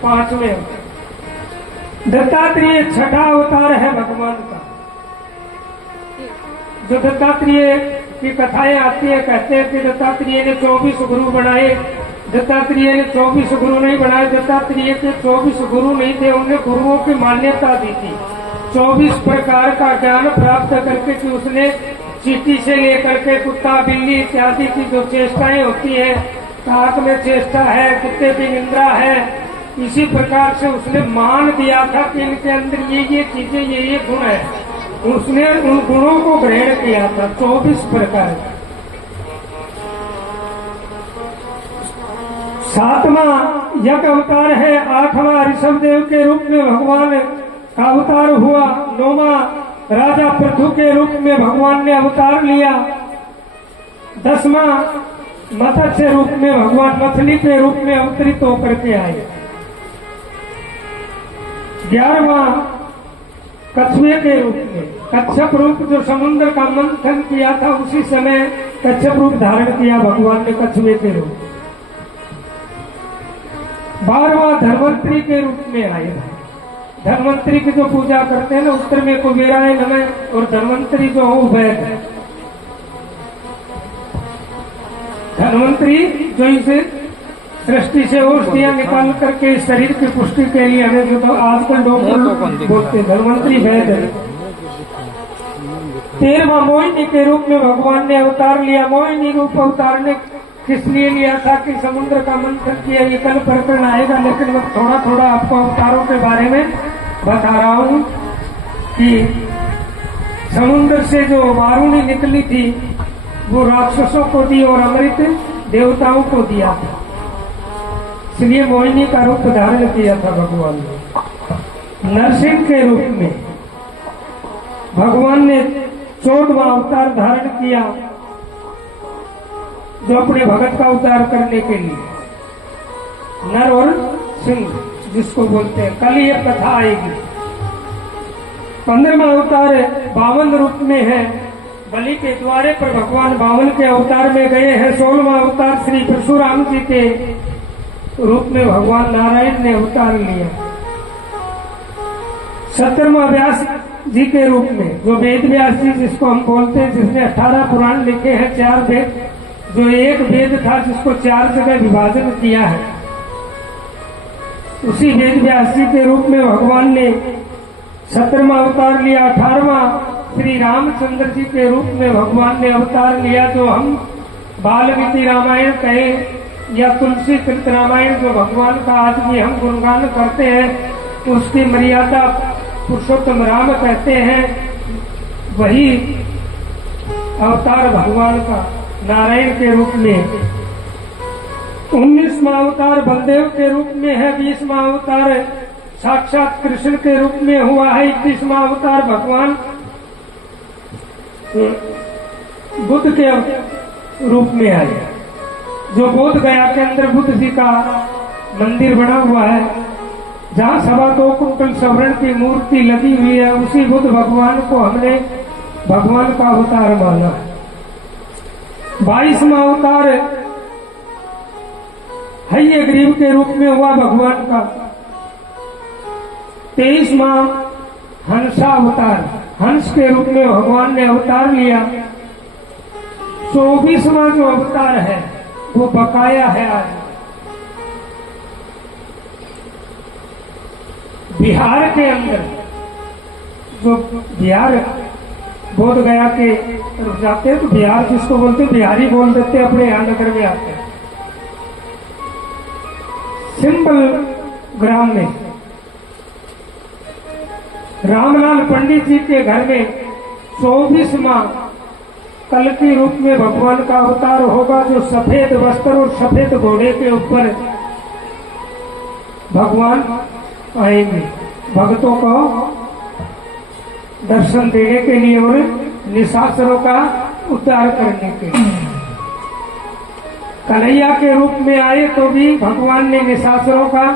पांचवें। दत्तात्रेय छठा अवतार है भगवान का। जो दत्तात्रेय की कथाएं आती है, कहते हैं कि दत्तात्रेय ने 24 गुरु बनाए। दत्तात्रेय ने 24 गुरु नहीं बनाए, दत्तात्रेय के 24 गुरु नहीं थे, उन्हें गुरुओं की मान्यता दी थी। 24 प्रकार का ज्ञान प्राप्त करके कि उसने चींटी से लेकर के कुत्ता बिल्ली इत्यादि की जो चेष्टाएं होती है, काक में चेष्टा है, कुत्ते की निंदा है, इसी प्रकार से उसने मान दिया था कि इनके अंदर ये चीजें ये गुण है। उसने उन गुणों को ग्रहण किया था 24 प्रकार। सातवां यज्ञ अवतार है। आठवां ऋषभ देव के रूप में भगवान का अवतार हुआ। नौवां राजा पृथु के रूप में भगवान ने अवतार लिया। 10वां मत्स्य रूप में भगवान मछली के रूप में अवतरित होकर के आए। 11वां कछुए के रूप में कच्छप रूप, जो समुद्र का मंथन किया था उसी समय कच्छप रूप धारण किया भगवान ने कछुए के रूप। 12वां धन्वंतरी के रूप में आए। धन्वंतरी की जो पूजा करते हैं ना, उत्तर में कुबेराय नमः, और धन्वंतरी जो हो वैद है। धन्वंतरी जो इसे सृष्टि से औषधियां निकाल करके शरीर की पुष्टि के लिए हमें जो तो आजकल डॉक्टर बोलते धन्वंतरी वैद है। 13वां मोहिनी के रूप में भगवान ने अवतार लिया। मोहिनी रूप अवतार ने किस लिए लिया था कि समुद्र का मंथन किया। ये कल प्रकरण आएगा, लेकिन मैं थोड़ा थोड़ा आपको अवतारों के बारे में बता रहा हूँ कि समुद्र से जो वारुणी निकली थी वो राक्षसों को दी और अमृत देवताओं को दिया था, इसलिए मोहिनी का रूप धारण किया था भगवान ने। नरसिंह के रूप में भगवान ने 14वां अवतार धारण किया, जो अपने भगत का उद्धार करने के लिए। नर और सिंह जिसको बोलते हैं, कल ये कथा आएगी। 15वां अवतार बावन रूप में है। बलि के द्वारे पर भगवान बावन के अवतार में गए हैं। 16वां अवतार श्री परशुराम जी के रूप में भगवान नारायण ने अवतार लिया। 17वां व्यास जी के रूप में, जो वेद व्यास जी जिसको हम बोलते हैं, जिसने 18 पुराण लिखे हैं, 4 वेद, जो एक वेद था जिसको 4 जगह विभाजन किया है, उसी वेद व्यास जी के रूप में भगवान ने 17वां अवतार लिया। 18वां श्री रामचंद्र जी के रूप में भगवान ने अवतार लिया, जो हम वाल्मीकि रामायण कहें या तुलसी कृत रामायण, जो भगवान का आज भी हम गुणगान करते हैं, उसकी मर्यादा पुरुषोत्तम राम कहते हैं। वही अवतार भगवान का नारायण के रूप में। 19वां अवतार बलदेव के रूप में है। 20वां अवतार साक्षात कृष्ण के रूप में हुआ है। 21वां अवतार भगवान बुद्ध के रूप में आए। जो बोध गया के अंदर बुद्ध जी का मंदिर बना हुआ है, जहाँ 2.25 कुंटल स्वर्ण की मूर्ति लगी हुई है, उसी बुद्ध भगवान को हमने भगवान का अवतार माना है। 22वां अवतार हय्य ग्रीव के रूप में हुआ भगवान का। 23वां हंसा अवतार, हंस के रूप में भगवान ने अवतार लिया। 24वां जो अवतार है वो बकाया है। आज बिहार के अंदर जो बिहार बोध गया के जाते हैं तो बिहार जिसको बोलते बिहारी बोल देते, अपने यहाँ नगर में आते हैं। सिंबल ग्राम में रामलाल पंडित जी के घर में 24वां कल के रूप में भगवान का अवतार होगा, जो सफेद वस्त्र और सफेद घोड़े के ऊपर भगवान आएंगे भक्तों को दर्शन देने के लिए और निशाचरों का उद्धार करने के लिए। कन्हैया के रूप में आए तो भी भगवान ने निशाचरों का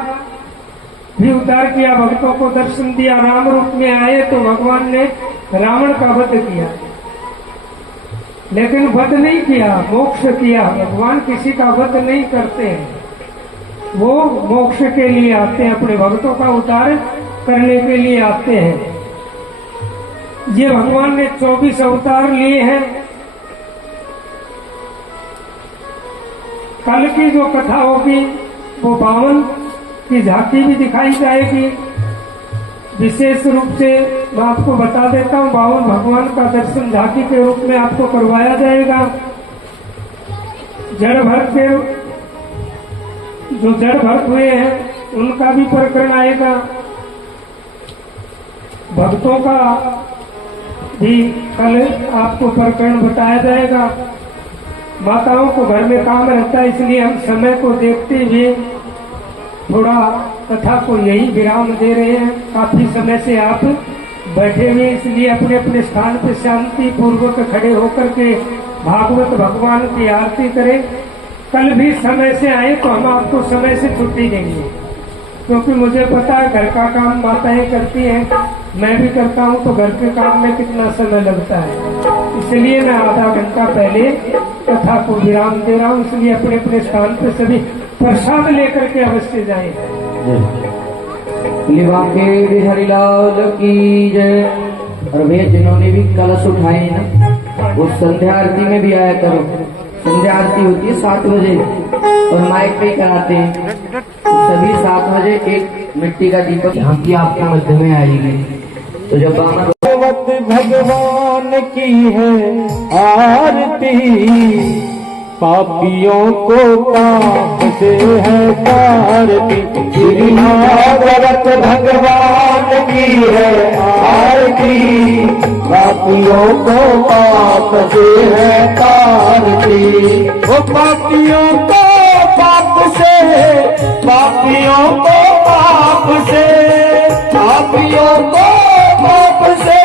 भी उद्धार किया, भक्तों को दर्शन दिया। राम रूप में आए तो भगवान ने रावण का वध किया, लेकिन वध नहीं किया, मोक्ष किया। भगवान किसी का वध नहीं करते हैं, वो मोक्ष के लिए आते हैं, अपने भक्तों का उद्धार करने के लिए आते हैं। ये भगवान ने 24 अवतार लिए हैं। कल की जो कथा होगी वो 52 की झांकी भी दिखाई जाएगी। विशेष रूप से मैं आपको बता देता हूँ, 52 भगवान का दर्शन झांकी के रूप में आपको करवाया जाएगा। जड़ भरत के जो जड़ भरत हुए हैं उनका भी प्रकरण आएगा। भक्तों का भी कल आपको प्रकरण बताया जाएगा। माताओं को घर में काम रहता है, इसलिए हम समय को देखते हुए थोड़ा कथा को यही विराम दे रहे हैं। काफी समय से आप बैठे हुए, इसलिए अपने अपने स्थान पर शांति पूर्वक खड़े होकर के भागवत भगवान की आरती करें। कल भी समय से आए तो हम आपको समय से छुट्टी देंगे, क्योंकि मुझे पता है घर का काम माताएं करती हैं, मैं भी करता हूं, तो घर के काम में कितना समय लगता है। इसलिए मैं आधा घंटा पहले कथा को विराम दे रहा हूं। इसलिए अपने अपने स्थान पर सभी प्रसाद लेकर के अवश्य जाए। के हरिलाल की जय। और भैया जिन्होंने भी कलश उठाए ना, वो संध्या आरती में भी आया करो। संध्या आरती होती है 7 बजे और माइक पे कराते हैं। सभी 7 बजे एक मिट्टी का दीपक यहाँ की आपके मध्य में आएगी। तो जब भगवान की है आरती, पापियों को पाप से है तारती। श्री भागवत भगवान की है आरती, पापियों को पाप से है तारती। वो पापियों को पाप से, पापियों को पाप से, पापियों को पाप से,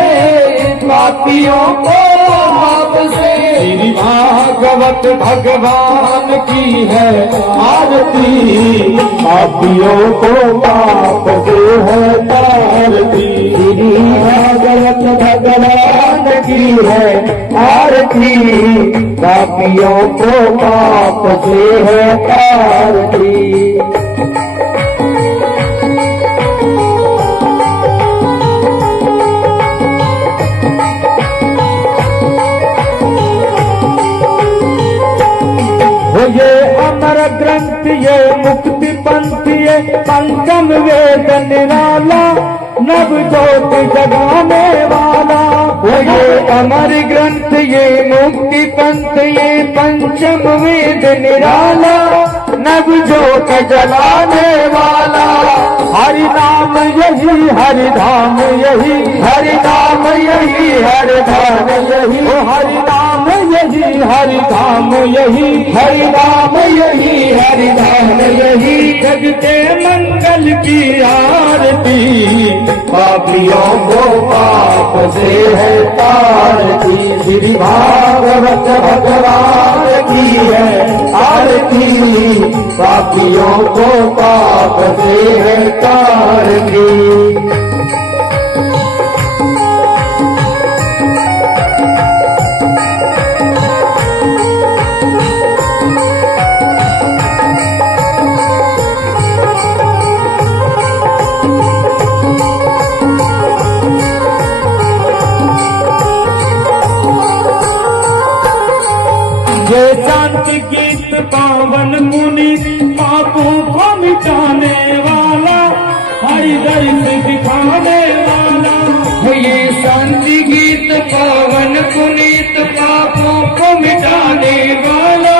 पापियों को पाप से। श्री भागवत भगवान की है आरती, पापियों को पाप से है तारती। श्री भागवत भगवान की है आरती, पापियों को पाप से है तारती। ये अमर ग्रंथ, ये मुक्ति पंथ, ये पंचम वेद निराला, नव ज्योत जगाने वाला। ये अमर ग्रंथ, ये मुक्ति पंथ, ये पंचम वेद निराला, नव ज्योत जलाने वाला। हरि नाम यही, हरि धाम यही, हरि नाम यही, हरि धाम यही, हरि नाम यही, हरि धाम यही, हरि नाम यही, हरि धाम यही। जग के मंगल की आरती, पापियों को पाप से है तारती। श्री भागवत भगवान की है आरती, पापियों को पाप से है तारती। ये शांति गीत पावन मुनि पापों को मिटाने वाला, हृदय से दिखाने वाला। ये शांति गीत पावन पुनीत पापों को मिटाने वाला,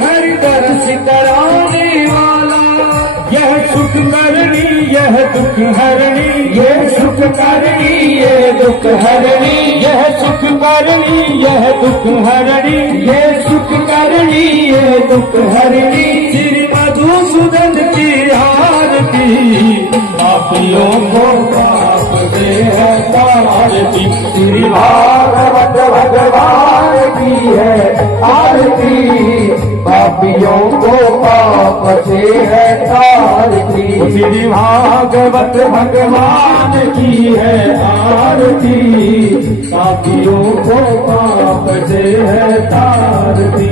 हृदय से कराने वाला। यह सुख करनी यह दुख हरणी, ये सुख करनी ये दुख हरणी, यह सुख करनी यह दुख हरणी, ये सुख करनी ये दुख हरणी। श्री मधुसूदन की आरती, पापियों को पाप से है तारती। श्री भागवत भगवान की है आरती, पापियों को पाप से है तारती। श्री भागवत भगवान की है आरती, पापियों को पाप से है तारती।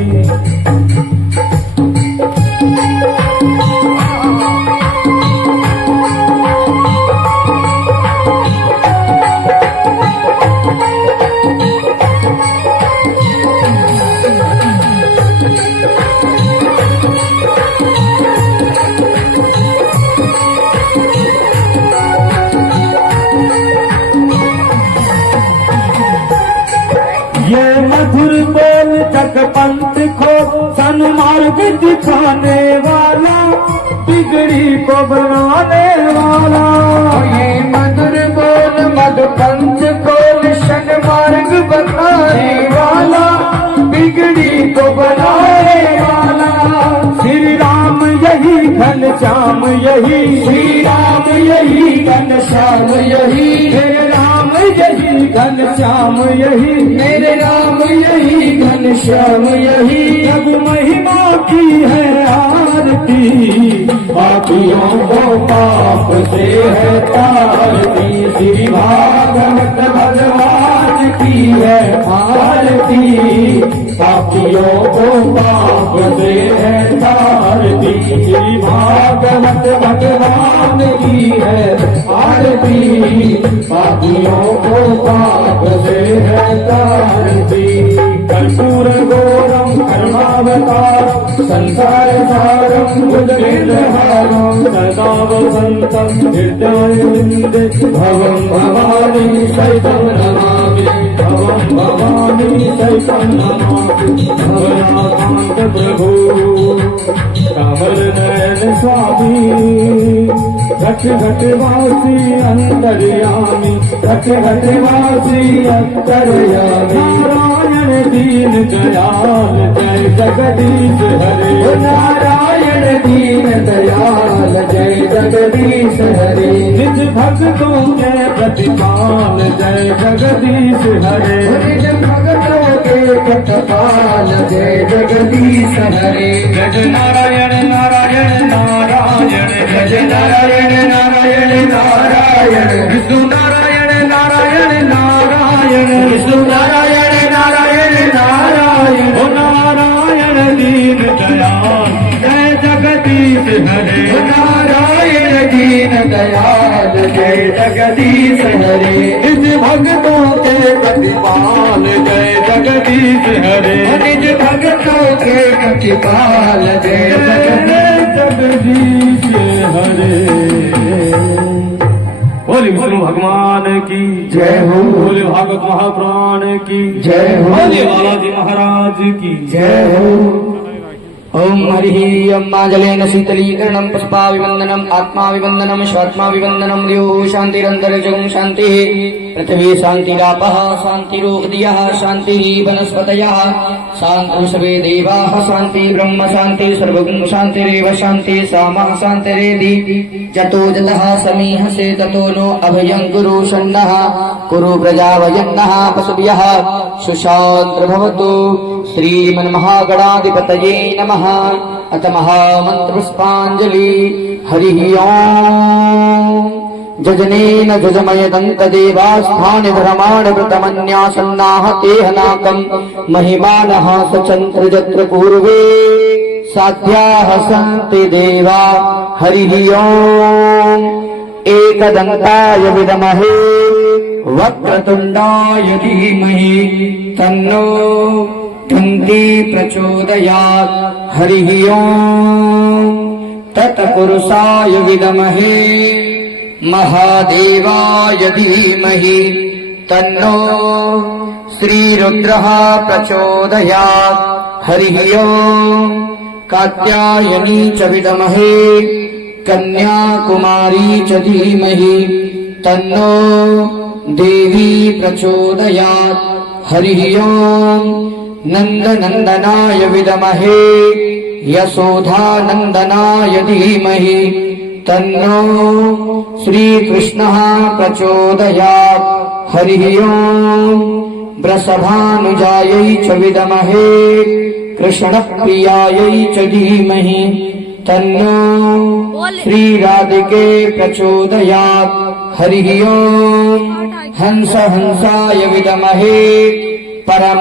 ये मधुर बोल जग पंथ को सन्मार्ग दिखाने वाला, बिगड़ी को बनाने वाला। ये मधुर बोल मधु पंथ को शन मार्ग बताने वाला, बिगड़ी को बनाने वाला। श्री राम यही घनश्याम यही, श्री राम यही घनश्याम यही, मेरे राम यही घनश्याम यही, मेरे राम यही घनश्याम यही। जब महिमा की है आरती, पापियों को पाप से है तारती। श्री भागवत भगवान की है आरती, पापियों को पाप से है तारती। श्री भागवत भगवान की है आरती, पापियों को पाप से है तारती। कर्पूर गौरम करुणावतारम संसार सारम बुद्धविद्हारम, सदा वसंतम हृदयारविंदे भवं भवानी सहितं नमामि, भवं भवानी सहितं नमामि। भवनाकांत प्रभु कमल नयन स्वामी, घट घट वासी अंतर्यामी, घट घट वासी अंतर्यामी। नारायण दीन दयाल जय जगदीश हरे, नारायण दीन दयाल जय जगदीश हरे। निज भक्तों के प्रतिपाल जय जगदीश हरे, निज भक्तों के प्रतिपाल जय जगदीश हरे। जय नारायण नारायण नारायण, जय नारायण नारायण नारायण, विष्णु नारायण नारायण नारायण, विष्णु नारायण नारायण नारायण। ओ नारायण दीन दयाल जय जगदीश हरे, नारायण दीन दयाल जय जगदीश हरे। निज भक्तों के प्रतिपाल जय जगदीश हरे, निज भक्तों के प्रतिपाल जय जगदीश हरे। बोले विष्णु भगवान की जय हो, बोले भागवत महापुराण की जय हो, बोले बालाजी महाराज की जय हो। ओम हरि अम्मा जलेन शीतलीकरणं पुष्पाभिवंदनम् आत्माभिवंदनम् स्वात्माभिवंदनम् द्योः शान्तिरन्तरिक्षं शान्तिः पृथिवी शान्तिरापः शान्तिरोषधयः शान्तिः वनस्पतयः शान्तिर्विश्वे देवाः शान्ति ब्रह्म शान्ति सर्वगुण शान्तिरेव शान्ति सामा शान्तिरेधि जतो जतः समीहसे ततो नो अभयं कुरु षण्णः कुरु प्रजावयन्नः पशुभ्यः सुशान्तिर्भवतु। श्रीमन्महागणाधिपतये नमः। अथ महामन्त्रपुष्पाञ्जलि। हरिः ओम्। जजनेन जजमयदन्तदेवास्थानि धर्माणि व्रतमन्यासन्नाः तेहनाकम् महिमानः सचन्त्र जत्र पूर्वे साध्याः सन्ति देवा। हरिः ओम्। एकदन्ताय विद्महे वक्रतुण्डाय धीमहि तन्नो दन्ती प्रचोदयात्। हरिः ओम्। तत्पुरुषाय विद्महे महादेवाय धीमहि तन्नो श्रीरुद्रः प्रचोदयात्। हरिः ओम्। कात्यायनी च विद्महे कन्याकुमारी च धीमहि तन्नो देवी प्रचोदयात्। हरिः ओम्। नन्दनन्दनाय विद्महे यशोधानन्दनाय धीमहि तन्नो श्रीकृष्णः प्रचोदयात्। हरिः ओम्। वृषभानुजायै च विद्महे कृष्णप्रियायै च धीमहि तन्नो श्रीराधिके प्रचोदयात्। हरिः ओम्। हंस हंसाय विद्महे परम